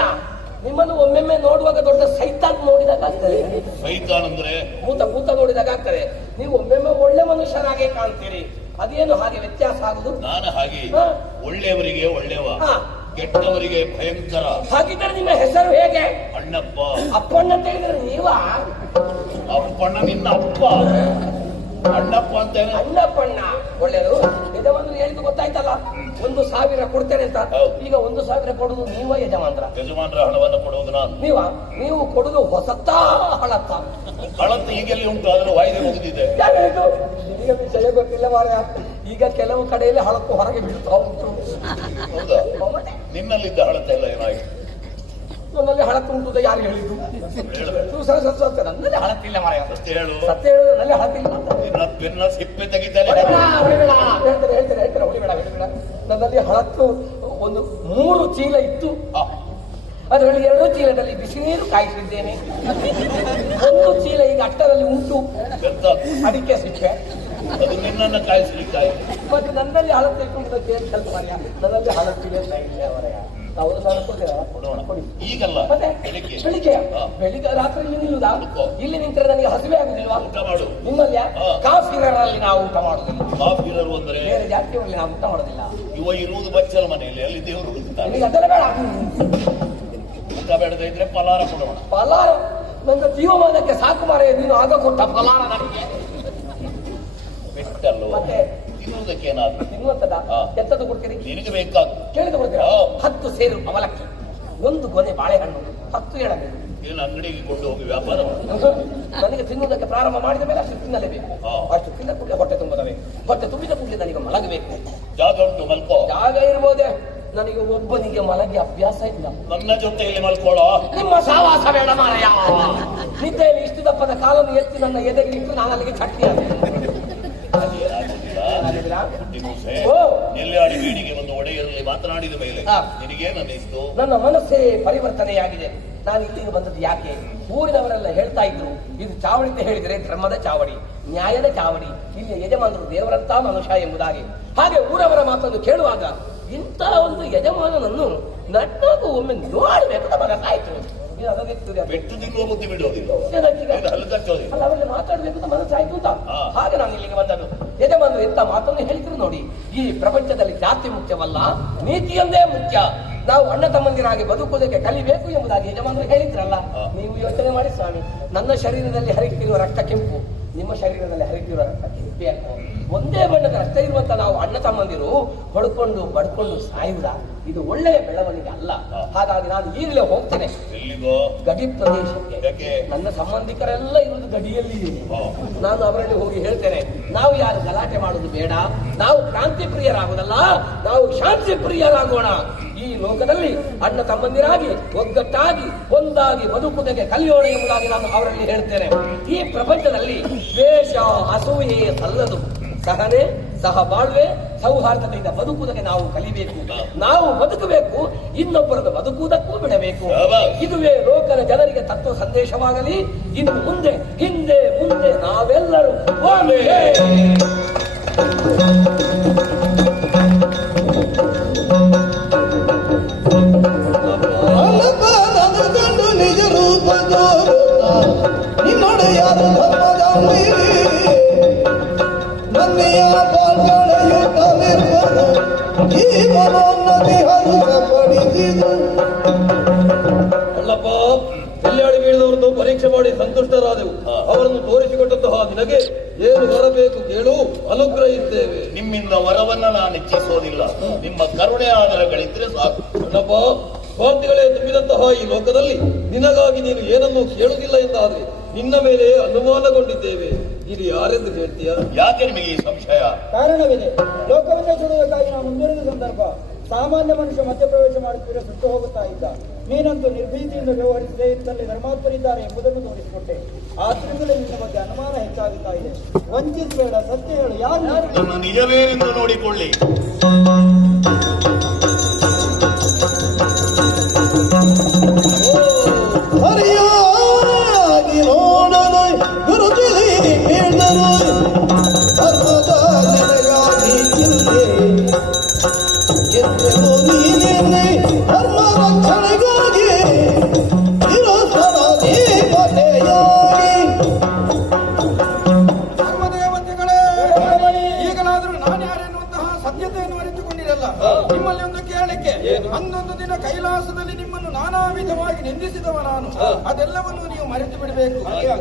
ನಿಮ್ಮನ್ನು ಒಮ್ಮೆಮ್ಮೆ ನೋಡುವಾಗ ದೊಡ್ಡ ಸೈತಾನ್ ನೋಡಿದಾಗ ಆಗ್ತದೆ. ಸೈತಾನ್ ಅಂದ್ರೆ ಭೂತ ನೋಡಿದಾಗ ಆಗ್ತದೆ. ನೀವು ಒಮ್ಮೆಮ್ಮೆ ಒಳ್ಳೆ ಮನುಷ್ಯನಾಗೆ ಕಾಣ್ತೀರಿ. ಅದೇನು ಹಾಗೆ ವ್ಯತ್ಯಾಸ ಆಗುದು? ನಾನು ಹಾಗೆ ಹಾ. ಒಳ್ಳೆಯವರಿಗೆ ಒಳ್ಳೆವ, ಹಾ. ಕೆಟ್ಟವರಿಗೆ ಭಯಂಕರ. ಹಾಗಿದ್ದರೆ ನಿಮ್ಮ ಹೆಸರು ಹೇಗೆ? ಅಣ್ಣಪ್ಪ. ಅಪ್ಪಣ್ಣ ಅಂತ ಹೇಳಿದ್ರೆ ನೀವಾ? ಅಪ್ಪಣ್ಣ ನಿನ್ನ ಅಪ್ಪ. ಅಣ್ಣಪ್ಪ ಅಂತೇನೆ. ಅಣ್ಣಪ್ಪಣ್ಣ ಒಳ್ಳೆಯದು. ಯಜಮಾನ್ರು ಹೇಳಿದ್ದು ಗೊತ್ತಾಯ್ತಲ್ಲ, 1,000 ಕೊಡ್ತೇನೆ ಅಂತ. ಹೌದು. ಈಗ 1,000 ಕೊಡುದು ನೀವ ಯಜಮಾನ್ರ? ಯಜಮಾನರ ಹಣವನ್ನು ಕೊಡುವುದು ನಾನು. ನೀವು ಕೊಡುದು ಹೊಸತಾ ಹಳತ್ತ? ಹಳತ್ತು ಈಗೆಲ್ಲಿ ಉಂಟು, ಅದರ ವಾಯ್ದೆ ಮುಗಿದಿದೆ. ಯಾರು ನಿಮಗೆ ವಿಷಯ ಗೊತ್ತಿಲ್ಲ ಮಾರ್ಯ. ಈಗ ಕೆಲವು ಕಡೆಯಲ್ಲಿ ಹಳತ್ತು ಹೊರಗೆ ಬೀಳ್ತಾ ಉಂಟು. ಹೌದಾ? ನಿನ್ನಲ್ಲಿದ್ದ ಹಳತ್ತೆಲ್ಲ ಏನಾಯ್ತು? ನನ್ನಲ್ಲಿ ಹಳತ್ತುಂಟು ಯಾರು ಹೇಳಿದ್ದು? ನನ್ನಲ್ಲಿ ಹಳತ್ತಿಲ್ಲ ಮಾರ್ಯ. ಸತ್ಯ ಹೇಳು. ಸತ್ಯ ಹೇಳುದು ನಲ್ಲಿ ಹಳತ್ತಿಲ್ಲ ಅಂತ. ಬೆನ್ನ ಸಿಪ್ಪೆ ತೆಗಿತಾನೆ. ಹೇಳ್ತೇನೆ. ನನ್ನಲ್ಲಿ ಹಳತ್ತು ಒಂದು 3 ಚೀಲ ಇತ್ತು. ಅದರಲ್ಲಿ 2 ಚೀಲದಲ್ಲಿ ಬಿಸಿ ನೀರು ಕಾಯಿಸಿದ್ದೇನೆ. 1 ಚೀಲ ಈಗ ಅಟ್ಟರಲ್ಲಿ ಉಂಟು. ಅದಕ್ಕೆ ಸಿಪ್ಪೆ. ಅದು ನಿನ್ನನ್ನು ಕಾಯಿಸಲಿಕ್ಕಾಯ್ತು. ಮತ್ತೆ ನನ್ನಲ್ಲಿ ಹಳತ್ತು ಇಟ್ಟುಕೊಂಡಕ್ಕೆ ಸ್ವಲ್ಪ ಮಾರ್ಯ. ನನ್ನಲ್ಲಿ ಹಳತ್ತಿಲ್ಲ ಅಂತ ಇಲ್ಲ ಮಾರ್ಯ. ಅವರು ಕೊಡೋಣ. ಈಗಲ್ಲ, ಬೆಳಿಗ್ಗೆ ರಾತ್ರಿ ಇಲ್ಲಿ ನಿಲ್ಲುದಾ? ಇಲ್ಲಿ ನಿಂತರೆ ನನಗೆ ಹಸಿವೆ ಆಗುದಿಲ್ವಾ? ಊಟ ಮಾಡು. ನಿಮ್ಮಲ್ಲಿ ಕಾಫಿರಲ್ಲಿ ನಾವು ಊಟ ಮಾಡುದಿಲ್ಲ. ಕಾಫಿರರು ಅಂದ್ರೆ ಬೇರೆ ಜಾತಿಯವರಲ್ಲಿ ನಾವು ಊಟ ಮಾಡುದಿಲ್ಲ. ಇವ ಇರುವುದು ಬಚ್ಚಲ ಮನೆಯಲ್ಲಿ, ಅಲ್ಲಿ ದೇವರು ಹುಡುಕ್ತಾರೆ. ನಿಮಗೆ ಅದೆಲ್ಲ ಬೇಡ. ಊಟ ಬೇಡದ ಇದ್ರೆ ಪಲಾರ ಕೊಡೋಣ. ಪಲಾರ ನನ್ನ ಜೀವಮಾನಕ್ಕೆ ಸಾಕು ಮಾರೆ. ನೀನು ಆಗ ಕೊಟ್ಟ ಪಲಾರ ನನಗೆ ಬೆಟ್ಟಲ್ವ? ಮತ್ತೆ ತಿನ್ನುವುದಕ್ಕೆ ಏನಾದ್ರು ತಿನ್ನುವಂತದ ಎಂತದ್ದು ಕೊಡ್ತೀರಿ? ನಿನಗೆ ಬೇಕಾದ ಕೇಳಿದ ಕೊಡ್ತೀರಾ? 10 ಸೇರು ಅವಲಕ್ಕಿ, 1 ಗೊನೆ ಬಾಳೆಹಣ್ಣು, 10 ಎಳನೀರು. ಏನು ಅಂಗಡಿಗೆ ಕೊಂಡು ಹೋಗಿ ವ್ಯಾಪಾರ ಮಾಡು. ನನಗೆ ತಿನ್ನುವುದಕ್ಕೆ ಪ್ರಾರಂಭ ಮಾಡಿದ ಮೇಲೆ ಅಷ್ಟು ತಿನ್ನಲೇಬೇಕು. ಅಷ್ಟು ತಿನ್ನ ಕೂಡಲೇ ಹೊಟ್ಟೆ ತುಂಬುತ್ತವೆ. ಹೊಟ್ಟೆ ತುಂಬಿದ ಕೂಡಲೇ ನನಗೆ ಮಲಗಬೇಕು. ಜಾಗ ಉಂಟು, ಮಲ್ಕೋ. ಜಾಗ ಇರ್ಬೋದೇ, ನನಗೆ ಒಬ್ಬನಿಗೆ ಮಲಗಿ ಅಭ್ಯಾಸ ಇಲ್ಲ. ನನ್ನ ಜೊತೆಯಲ್ಲಿ ಮಲ್ಕೊಳ್ಳೋ. ನಿಮ್ಮ ಸಾವಾಸ ಬೇಡ ಮಾರಯ್ಯ. ನಿದ್ದೆಯಲ್ಲಿ ಇಷ್ಟು ದಪ್ಪದ ಕಾಲನ್ನು ಎತ್ತಿ ನನ್ನ ಎದೆಗೆ ಇಟ್ಟು ನಾನು ಅಲ್ಲಿಗೆ ಚಟ್ನಿ ನೆಲ್ಲಾಡಿ ಬೀಡಿಗೆ ಒಂದು ಒಡೆಯರಲ್ಲಿ ಮಾತನಾಡಿದ ಮೇಲೆ ನಿನಗೇನು ಅನ್ನಿಸ್ತು? ನನ್ನ ಮನಸ್ಸೇ ಪರಿವರ್ತನೆಯಾಗಿದೆ. ನಾನು ಇಲ್ಲಿಗೆ ಬಂದದ್ದು ಯಾಕೆ? ಊರಿನವರೆಲ್ಲ ಹೇಳ್ತಾ ಇದ್ರು, ಇದು ಚಾವಡಿ ಅಂತ ಹೇಳಿದರೆ ಧರ್ಮದ ಚಾವಡಿ, ನ್ಯಾಯದ ಚಾವಡಿ, ಇಲ್ಲಿ ಯಜಮಾನರು ದೇವರಂತ ಮನುಷ್ಯ ಎಂಬುದಾಗಿ. ಹಾಗೆ ಊರವರ ಮಾತನ್ನು ಕೇಳುವಾಗ ಇಂಥ ಒಂದು ಯಜಮಾನನನ್ನು ನನ್ನಾಗೂ ಒಮ್ಮೆ ನೋಡಬೇಕು ಮನಸ್ಸಾಯ್ತು. ಪೆಟ್ಟು ತಿನ್ನುವ ಬುದ್ಧಿ ಬಿಡೋದಿಲ್ಲ, ಅವರಲ್ಲಿ ಮಾತಾಡಬೇಕು ಅಂತ ಮನಸ್ಸಾಯ್ತು ಅಂತ. ಹಾಗೆ ನಾನು ಇಲ್ಲಿಗೆ ಬಂದದ್ದು. ಯಜಮಾನರು ಎಂತ ಮಾತನ್ನು ಹೇಳಿದ್ರು ನೋಡಿ, ಈ ಪ್ರಪಂಚದಲ್ಲಿ ಜಾತಿ ಮುಖ್ಯವಲ್ಲ, ನೀತಿಯೊಂದೇ ಮುಖ್ಯ. ನಾವು ಅಣ್ಣ ತಮ್ಮಂದಿರಾಗಿ ಬದುಕುವುದಕ್ಕೆ ಕಲಿಬೇಕು ಎಂಬುದಾಗಿ ಯಜಮಾನರು ಹೇಳಿದ್ರಲ್ಲ. ನೀವು ಯೋಚನೆ ಮಾಡಿ ಸ್ವಾಮಿ, ನನ್ನ ಶರೀರದಲ್ಲಿ ಹರಿಯುತ್ತಿರುವ ರಕ್ತ ಕೆಂಪು, ನಿಮ್ಮ ಶರೀರದಲ್ಲಿ ಹರಿಯುತ್ತಿರುವ ರಕ್ತ ಕೆಂಪೇ ಅಂತ. ಒಂದೇ ಬಣ್ಣದ ರಕ್ತ ಇರುವಂತ ನಾವು ಅಣ್ಣ ತಮ್ಮಂದಿರು ಹೊಡ್ಕೊಂಡು ಬಡ್ಕೊಂಡು ಸಾಯುವುದ? ಇದು ಒಳ್ಳೆಯ ಬೆಳವಣಿಗೆ ಅಲ್ಲ. ಹಾಗಾಗಿ ನಾನು ಈಗಲೇ ಹೋಗ್ತೇನೆ ಗಡಿ ಪ್ರದೇಶಕ್ಕೆ. ನನ್ನ ಸಂಬಂಧಿಕರೆಲ್ಲ ಇರುವುದು ಗಡಿಯಲ್ಲಿ. ನಾನು ಅವರಲ್ಲಿ ಹೋಗಿ ಹೇಳ್ತೇನೆ, ನಾವು ಯಾರು ಗಲಾಟೆ ಮಾಡುವುದು ಬೇಡ, ನಾವು ಕ್ರಾಂತಿ ಪ್ರಿಯರಾಗುವುದಲ್ಲ, ನಾವು ಶಾಂತಿ ಪ್ರಿಯರಾಗೋಣ. ಈ ಲೋಕದಲ್ಲಿ ಅಣ್ಣ ತಮ್ಮಂದಿರಾಗಿ ಒಗ್ಗಟ್ಟಾಗಿ ಒಂದಾಗಿ ಬದುಕುವುದಕ್ಕೆ ಕಲಿಯೋಣ ಎಂಬುದಾಗಿ ನಾನು ಅವರಲ್ಲಿ ಹೇಳ್ತೇನೆ. ಈ ಪ್ರಪಂಚದಲ್ಲಿ ದ್ವೇಷ ಅಸೂಯೆ ಸಲ್ಲದು. ಸಹನೆ, ಸಹಬಾಳ್ವೆ, ಸೌಹಾರ್ದತೆಯಿಂದ ಬದುಕುವುದಕ್ಕೆ ನಾವು ಕಲಿಬೇಕು. ನಾವು ಬದುಕಬೇಕು, ಇನ್ನೊಬ್ಬರನ್ನು ಬದುಕುವುದಕ್ಕೂ ಬಿಡಬೇಕು. ಇದುವೇ ಲೋಕದ ಜನರಿಗೆ ತತ್ವ ಸಂದೇಶವಾಗಲಿ. ಇನ್ನು ಮುಂದೆ ಹಿಂದೆ ಮುಂದೆ ನಾವೆಲ್ಲರೂ ಒಂದೇ. ನಿಜ ರೂಪ ನಿನ್ನೊಡೆ ಯಾರು ಧರ್ಮದ ನನ್ನೆಯ ಪಾಲ್ಗಳೆಯುತ್ತಲಿರುವುದು ಈ ಮನೋನ್ನತಿ ಹರುಷಪಡಿಸಿದು. ಅಲ್ಲಪ್ಪ, ಕಲ್ಯಾಣಿ ಬೀಳದವರನ್ನು ಪರೀಕ್ಷೆ ಮಾಡಿ ಸಂತುಷ್ಟರಾದೆವು. ಅವರನ್ನು ತೋರಿಸಿಕೊಟ್ಟಂತಹ ನಿನಗೆ ಏನು ಬರಬೇಕು ಕೇಳು, ಅನುಗ್ರಹಿಸ್ತೇವೆ. ನಿಮ್ಮಿಂದ ವರವನ್ನ ನಾನು ಇಚ್ಛಿಸೋದಿಲ್ಲ, ನಿಮ್ಮ ಕರುಣೆ ಆಧಾರಗಳಿದ್ರೆ ಸಾಕು. ಅಲ್ಲಪ್ಪ, ಸ್ವಾರ್ಥಿಗಳೇ ತುಂಬಿದಂತಹ ಈ ಲೋಕದಲ್ಲಿ ನಿನಗಾಗಿ ನೀನು ಏನನ್ನೂ ಕೇಳುವುದಿಲ್ಲ ಎಂದಾದ್ರೆ ನಿನ್ನ ಮೇಲೆ ಅನುಮಾನಗೊಂಡಿದ್ದೇವೆ. ಇದು ಯಾರೆಂದು ಹೇಳ್ತೀಯ? ಯಾಕೆ ನಿಮಗೆ ಈ ಸಂಶಯ? ಕಾರಣವಿದೆ. ಲೋಕವನ್ನೇ ಸುಡುವುದಕ್ಕಾಗಿ ನಾವು ಮುಂದುವರಿದ ಸಂದರ್ಭ ಸಾಮಾನ್ಯ ಮನುಷ್ಯ ಮಧ್ಯಪ್ರವೇಶ ಮಾಡುತ್ತಿರುವ ಸುಟ್ಟು ಹೋಗುತ್ತಾ ಇದ್ದ. ನೀನಂತೂ ನಿರ್ಭೀತಿಯಿಂದ ವ್ಯವಹರಿಸದೆ ಇದ್ದಲ್ಲಿ ಧರ್ಮಾತ್ಮರಿದ್ದಾರೆ ಎಂಬುದನ್ನು ತೋರಿಸಿಕೊಟ್ಟೆ. ಆದ್ರಿಂದಲೇ ನಿನ್ನ ಬಗ್ಗೆ ಅನುಮಾನ ಹೆಚ್ಚಾಗುತ್ತಾ ಇದೆ. ವಂಚಿಸಬೇಡ, ಸತ್ಯ ಹೇಳು. ಯಾರು ನನ್ನ ನಿಜವೇನೆಂದು ನೋಡಿಕೊಳ್ಳಿ. ಹರಿಯಾಗಿ ನೋಡಲು ಗುರುತಿಲಿ ನೀಡಲು ಧರ್ಮದ ನೆಲೆಗಾಗಿ ಎದ್ದೆವು ನೀನೇನೆ ಧರ್ಮ ರಕ್ಷಣೆಗಾಗಿ ಇರೋಸರ ದೇವತೆಯಾಗಿ. ಧರ್ಮದೇವತೆಗಳೇ, ಈಗಲಾದರೂ ನಾನು ವಿಧವಾಗಿ ನಿಂದಿಸಿದವ ನಾನು. ಅದೆಲ್ಲವನ್ನು ನೀವು ಮರೆತು ಬಿಡಬೇಕು.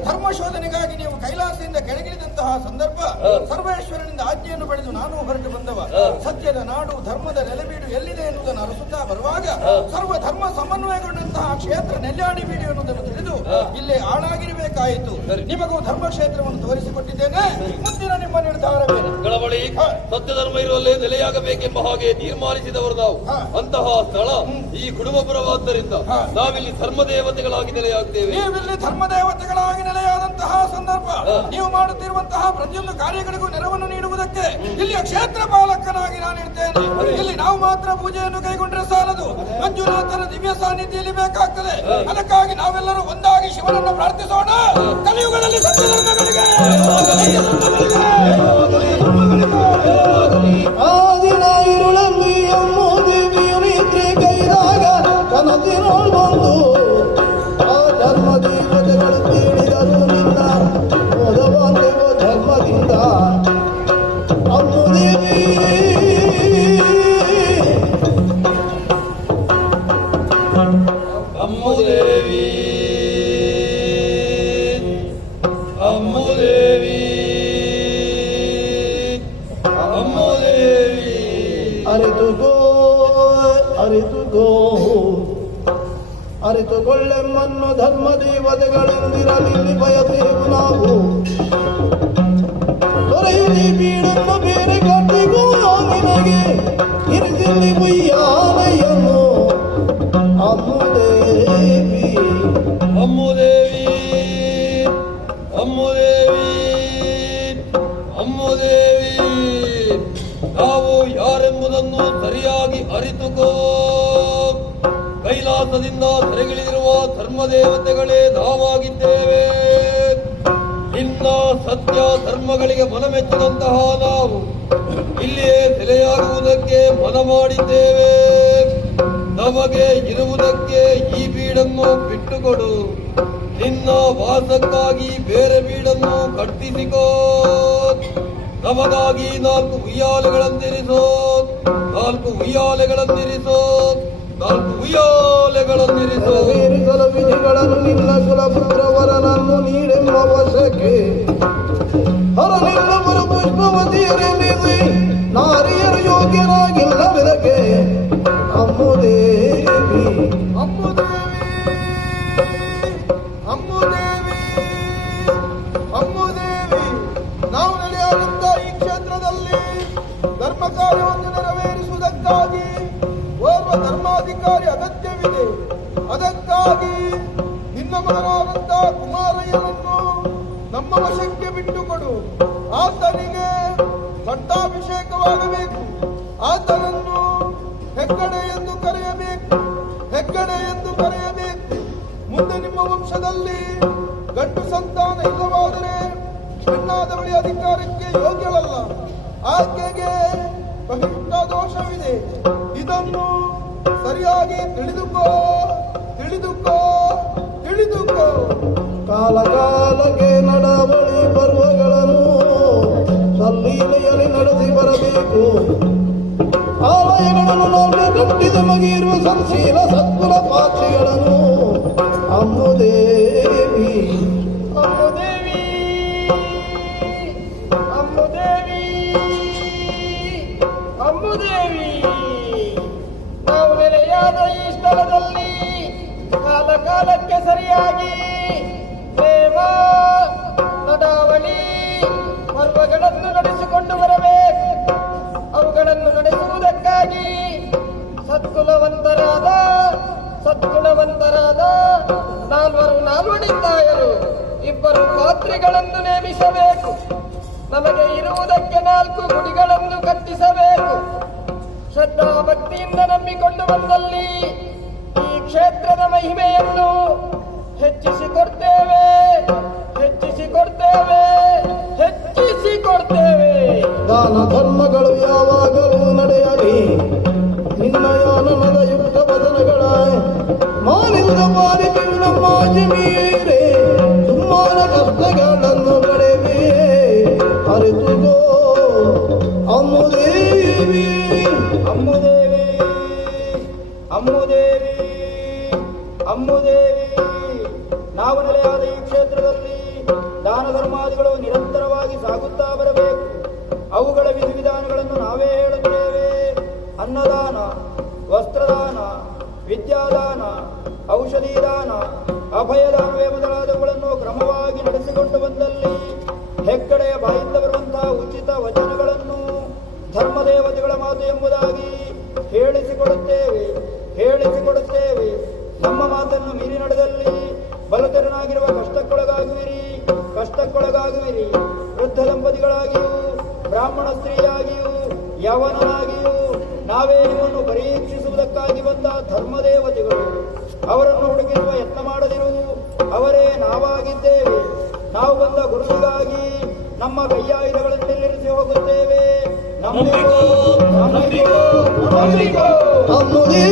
ಧರ್ಮ ಶೋಧನೆಗಾಗಿ ನೀವು ಕೈಲಾಸದಿಂದ ಕೆಳಗಿಳಿದಂತಹ ಸಂದರ್ಭ ಸರ್ವೇಶ್ವರನಿಂದ ಆಜ್ಞೆಯನ್ನು ಪಡೆದು ನಾನು ಹೊರಟು ಬಂದವ. ಸತ್ಯದ ನಾಡು ಧರ್ಮದ ನೆಲೆಬೀಡು ಎಲ್ಲಿದೆ ಎನ್ನುವುದನ್ನು ಅರಸುತ್ತಾ ಬರುವಾಗ ಸರ್ವ ಧರ್ಮ ಸಮನ್ವಯಗೊಂಡಂತಹ ಕ್ಷೇತ್ರ ನೆಲ್ಯಾಡಿ ಬೀಡು ಎನ್ನುವುದನ್ನು ತಿಳಿದು ಇಲ್ಲೇ ಆಳಾಗಿರಬೇಕಾಯಿತು. ನಿಮಗೂ ಧರ್ಮಕ್ಷೇತ್ರವನ್ನು ತೋರಿಸಿಕೊಟ್ಟಿದ್ದೇನೆ. ಮುಂದಿನ ನಿಮ್ಮ ನಿರ್ಧಾರವೇನು? ಗಳವಳಿ ಸತ್ಯ ಧರ್ಮ ಇರುವಲ್ಲೇ ನೆಲೆಯಾಗಬೇಕೆಂಬ ಹಾಗೆ ತೀರ್ಮಾನಿಸಿದವರು ನಾವು. ಅಂತಹ ಸ್ಥಳ ಈ ಕುಡುಂಬಪುರವಾದ್ದರಿಂದ ನಾವಿಲ್ಲಿ ಧರ್ಮ ದೇವತೆಗಳಾಗಿ ನೆಲೆಯಾಗ್ತೇವೆ. ನೀವಿಲ್ಲಿ ಧರ್ಮ ದೇವತೆಗಳಾಗಿ ನೆಲೆಯಾದಂತಹ ಸಂದರ್ಭ ನೀವು ಮಾಡುತ್ತಿರುವಂತಹ ಪ್ರತಿಯೊಂದು ಕಾರ್ಯಗಳಿಗೂ ನೆರವನ್ನು ನೀಡುವುದಕ್ಕೆ ಇಲ್ಲಿಯ ಕ್ಷೇತ್ರ ಪಾಲಕನಾಗಿ ನಾನಿರ್ತೇನೆ. ಇಲ್ಲಿ ನಾವು ಮಾತ್ರ ಪೂಜೆಯನ್ನು ಕೈಗೊಂಡ್ರೆ ಸಾಲದು, ಮಂಜುನಾಥನ ದಿವ್ಯ ಸಾನ್ನಿಧ್ಯದಲ್ಲಿ ಬೇಕಾಗ್ತದೆ. ಅದಕ್ಕಾಗಿ ನಾವೆಲ್ಲರೂ ಒಂದಾಗಿ ಶಿವನನ್ನು ಪ್ರಾರ್ಥಿಸೋಣ. ಕಲಿಯುಗದಲ್ಲಿ ಸತ್ಯ ಧರ್ಮಗಳಿಗೆ ಆ ದಿನ ಇರುಳಲ್ಲಿ ಅಮ್ಮು ದೇವಿಯು ನಿದ್ರೆ ಕೈದಾಗ ಕನಸಿನೋಳ್ ಬಂದು ಆ ಧರ್ಮ ದೇವತೆಗಳು ಕೇಳಿದರು ನಿನ್ನ ಓದವಾದೇವ ಧರ್ಮದಿಂದ ಅಮ್ಮು ದೇವಿ ಅಮ್ಮು ದೇವಿ ಅಮ್ಮು ದೇವಿ ಅಮ್ಮು ದೇವಿ ಅರಿತುಕೊಳ್ಳೆಮ್ಮನ್ನು ಧರ್ಮ ದೇವತೆಗಳೆಂದಿರಲಿ ಬಯಸೇವು ನಾವು. ತೊರೆಯುತ್ತಿ ಬೀಡನ್ನು ಬೇರೆ ಕಟ್ಟಿಗೂ ನಿನಗೆ ಇರಿಸಿಲ್ಲಿ ಮುಯ್ಯಾನೆಯನ್ನು ಅಮ್ಮು ದೇವಿ ಅಮ್ಮು ದೇವಿ ಅಮ್ಮು ದೇವಿ ಅಮ್ಮು ದೇವಿ ನಾವು ಯಾರೆಂಬುದನ್ನು ಸರಿಯಾಗಿ ಅರಿತುಕೋ. ಕೈಲಾಸದಿಂದ ಸೆರೆಗಿಳಿದಿರುವ ಧರ್ಮ ದೇವತೆಗಳೇ ನಾವಾಗಿದ್ದೇವೆ. ಇನ್ನ ಸತ್ಯ ಧರ್ಮಗಳಿಗೆ ಮನಮೆಚ್ಚಿದಂತಹ ನಾವು ಇಲ್ಲಿಯೇ ಸೆಲೆಯಾಗುವುದಕ್ಕೆ ಮನ ಮಾಡಿದ್ದೇವೆ. ನಮಗೆ ಇರುವುದಕ್ಕೆ ಈ ಬೀಡನ್ನು ಬಿಟ್ಟುಕೊಡು. ನಿನ್ನ ವಾಸಕ್ಕಾಗಿ ಬೇರೆ ಬೀಡನ್ನು ಕಟ್ಟಿಸಿಕೋ. ನಮಗಾಗಿ 4 ಉಯ್ಯಾಲೆಗಳನ್ನಿರಿಸೋ, 4 ಉಯ್ಯಾಲೆಗಳನ್ನಿರಿಸೋ, 4 ಉಯ್ಯಾಲೆಗಳನ್ನಿರಿಸೋ. ನೆರವೇರಿಸಲು ವಿಧಿಗಳನ್ನು ನಿನ್ನ ಕುಲಪುತ್ರವರನನ್ನು ನೀಡೆಂಬ ವಶಕ್ಕೆ ಹೊರನಿಲ್ಲವರು ಪುಷ್ಪವತಿಯರೆಂದಿದೆ ನಾರಿಯರು ಯೋಗ್ಯರಾಗಿಲ್ಲ ಬೆಳಕೆ ಅಮ್ಮು ದೇವಿ ಅಮ್ಮು ದೇವಿ ಅಮ್ಮು ದೇವಿ ಅಮ್ಮು ದೇವಿ. ನಾವು ನೆಲೆಯಾದಂತ ಈ ಕ್ಷೇತ್ರದಲ್ಲಿ ಧರ್ಮ ಕಾರ್ಯವನ್ನು ನೆರವೇರಿಸುವುದಕ್ಕಾಗಿ ಓರ್ವ ಧರ್ಮಾಧಿಕಾರಿ ಅಗತ್ಯವಿದೆ. ಅದಕ್ಕಾಗಿ ನಿನ್ನ ಮಗನಾದಂತ ಕುಮಾರಯ್ಯನನ್ನು ನಮ್ಮ ವಶಕ್ಕೆ ಬಿಟ್ಟುಕೊಡು. ಆತನಿಗೆ ಪಟ್ಟಾಭಿಷೇಕವಾಗಬೇಕು. ಆತನನ್ನು ಹೆಗ್ಗಡೆ ಎಂದು ಕರೆಯಬೇಕು, ಹೆಗ್ಗಡೆ ಎಂದು ಕರೆಯಬೇಕು. ಮುಂದೆ ನಿಮ್ಮ ವಂಶದಲ್ಲಿ ಗಂಡು ಸಂತಾನ ಇಲ್ಲವಾದರೆ ಹೆಣ್ಣಾದವಳಿ ಅಧಿಕಾರಕ್ಕೆ ಯೋಗ್ಯಳಲ್ಲ. ಆಕೆಗೆ ಬಹಿಷ್ಠ ದೋಷವಿದೆ. ಇದನ್ನು ಸರಿಯಾಗಿ ತಿಳಿದುಕೋ ತಿಳಿದುಕೋ ತಿಳಿದುಕೋ. ಕಾಲ ಕಾಲಕ್ಕೆ ನಡವಳಿ ಪರ್ವಗಳನ್ನು ಸಲ್ಲೀಲೆಯಲ್ಲಿ ನಡೆಸಿ ಬರಬೇಕು. ಆಲಯಗಳನ್ನು ನಾವು ಕಟ್ಟಿದ ಮಗಿರುವ ಸಂಶೀಲ ಸತ್ಕುಲ ಪಾತ್ರಿಗಳನ್ನು ಅಮ್ಮು ದೇವಿ ಅಮ್ಮು ದೇವಿ ಅಮ್ಮು ದೇವಿ ಅಮ್ಮು ದೇವಿ. ನಾವು ನೆಲೆಯಾದ ಈ ಸ್ಥಳದಲ್ಲಿ ಕಾಲ ಕಾಲಕ್ಕೆ ಸರಿಯಾಗಿ ಪ್ರೇಮ ನಡಾವಳಿ ಪರ್ವಗಳನ್ನು ನಡೆಸಿಕೊಂಡು ಬರಬೇಕು. ಅವುಗಳನ್ನು ನಡೆಸುವುದಕ್ಕಾಗಿ ಸತ್ಕುಲವಂತರಾದ ಸದ್ಗುಣವಂತರಾದ 4 ನಾಲ್ವಡಿದ್ದಾಯರು 2 ಪಾತ್ರಿಗಳನ್ನು ನೇಮಿಸಬೇಕು. ನಮಗೆ ಇರುವುದಕ್ಕೆ 4 ಗುಡಿಗಳನ್ನು ಕಟ್ಟಿಸಬೇಕು. ಶ್ರದ್ಧಾ ಭಕ್ತಿಯಿಂದ ನಂಬಿಕೊಂಡು ಬಂದಲ್ಲಿ ಈ ಕ್ಷೇತ್ರದ ಮಹಿಮೆಯನ್ನು ಹೆಚ್ಚಿಸಿಕೊಡ್ತೇವೆ ಹೆಚ್ಚಿಸಿಕೊಡ್ತೇವೆ ಹೆಚ್ಚಿಸಿಕೊಡ್ತೇವೆ. ದಾನ ಧರ್ಮಗಳು ಯಾವಾಗಲೂ ನಡೆಯಲಿ. ನಿನ್ನ ಯಾನನದ ಯುಕ್ತ ವಚನಗಳ ಮಾನಿಂದ ಬಾರಿಕೆ ನಮ್ಮ ಜಮೀರೆ ಸುಮಾರ ಕಷ್ಟಗಳನ್ನು ಪಡೆವೆ ಅರಿತುಗೋ ಅಮ್ಮು ದೇವಿ ಅಮ್ಮು ದೇವಿ ಅಮ್ಮು ದೇವಿ ಅಮ್ಮುದೇವಿ, ನಾವು ನೆಲೆಯಾದ ಈ ಕ್ಷೇತ್ರದಲ್ಲಿ ದಾನ ಧರ್ಮಾದಿಗಳು ನಿರಂತರವಾಗಿ ಸಾಗುತ್ತಾ ಬರಬೇಕು. ಅವುಗಳ ವಿಧಿವಿಧಾನಗಳನ್ನು ನಾವೇ ಹೇಳುತ್ತೇವೆ. ಅನ್ನದಾನ, ವಸ್ತ್ರದಾನ, ವಿದ್ಯಾದಾನ, ಔಷಧಿ ದಾನ, ಅಭಯದಾನವೇ ಮೊದಲಾದವುಗಳನ್ನು ಕ್ರಮವಾಗಿ ನಡೆಸಿಕೊಂಡು ಬಂದಲ್ಲಿ ಹೆಗ್ಗಡೆಯ ಬಾಯಿಂದ ಬರುವಂತಹ ಉಚಿತ ವಚನಗಳನ್ನು ಧರ್ಮದೇವತೆಗಳ ಮಾತು ಎಂಬುದಾಗಿ ಹೇಳಿಸಿಕೊಡುತ್ತೇವೆ. ನಮ್ಮ ಮಾತನ್ನು ಮೀರಿ ನಡೆದಲ್ಲಿ ಬಲತೆರನಾಗಿರುವ ಕಷ್ಟಕ್ಕೊಳಗಾಗುವಿರಿ. ವೃದ್ಧ ದಂಪತಿಗಳಾಗಿಯೂ ಬ್ರಾಹ್ಮಣ ಸ್ತ್ರೀಯಾಗಿಯೂ ಯವನನಾಗಿಯೂ ನಾವೇ ನಿಮ್ಮನ್ನು ಪರೀಕ್ಷಿಸುವುದಕ್ಕಾಗಿ ಬಂದ ಧರ್ಮದೇವತೆಗಳು. ಅವರನ್ನು ಹುಡುಕಿಸುವ ಯತ್ನ ಮಾಡದಿರು, ಅವರೇ ನಾವಾಗಿದ್ದೇವೆ. ನಾವು ಬಂದ ಗುರುವಿಗಾಗಿ ನಮ್ಮ ಕೈಯಾಯುಧಗಳನ್ನು ನಿಲ್ಲಿಸಿ ಹೋಗುತ್ತೇವೆ. ನಂಬಿಕೋ ಅಮ್ಮುದೇ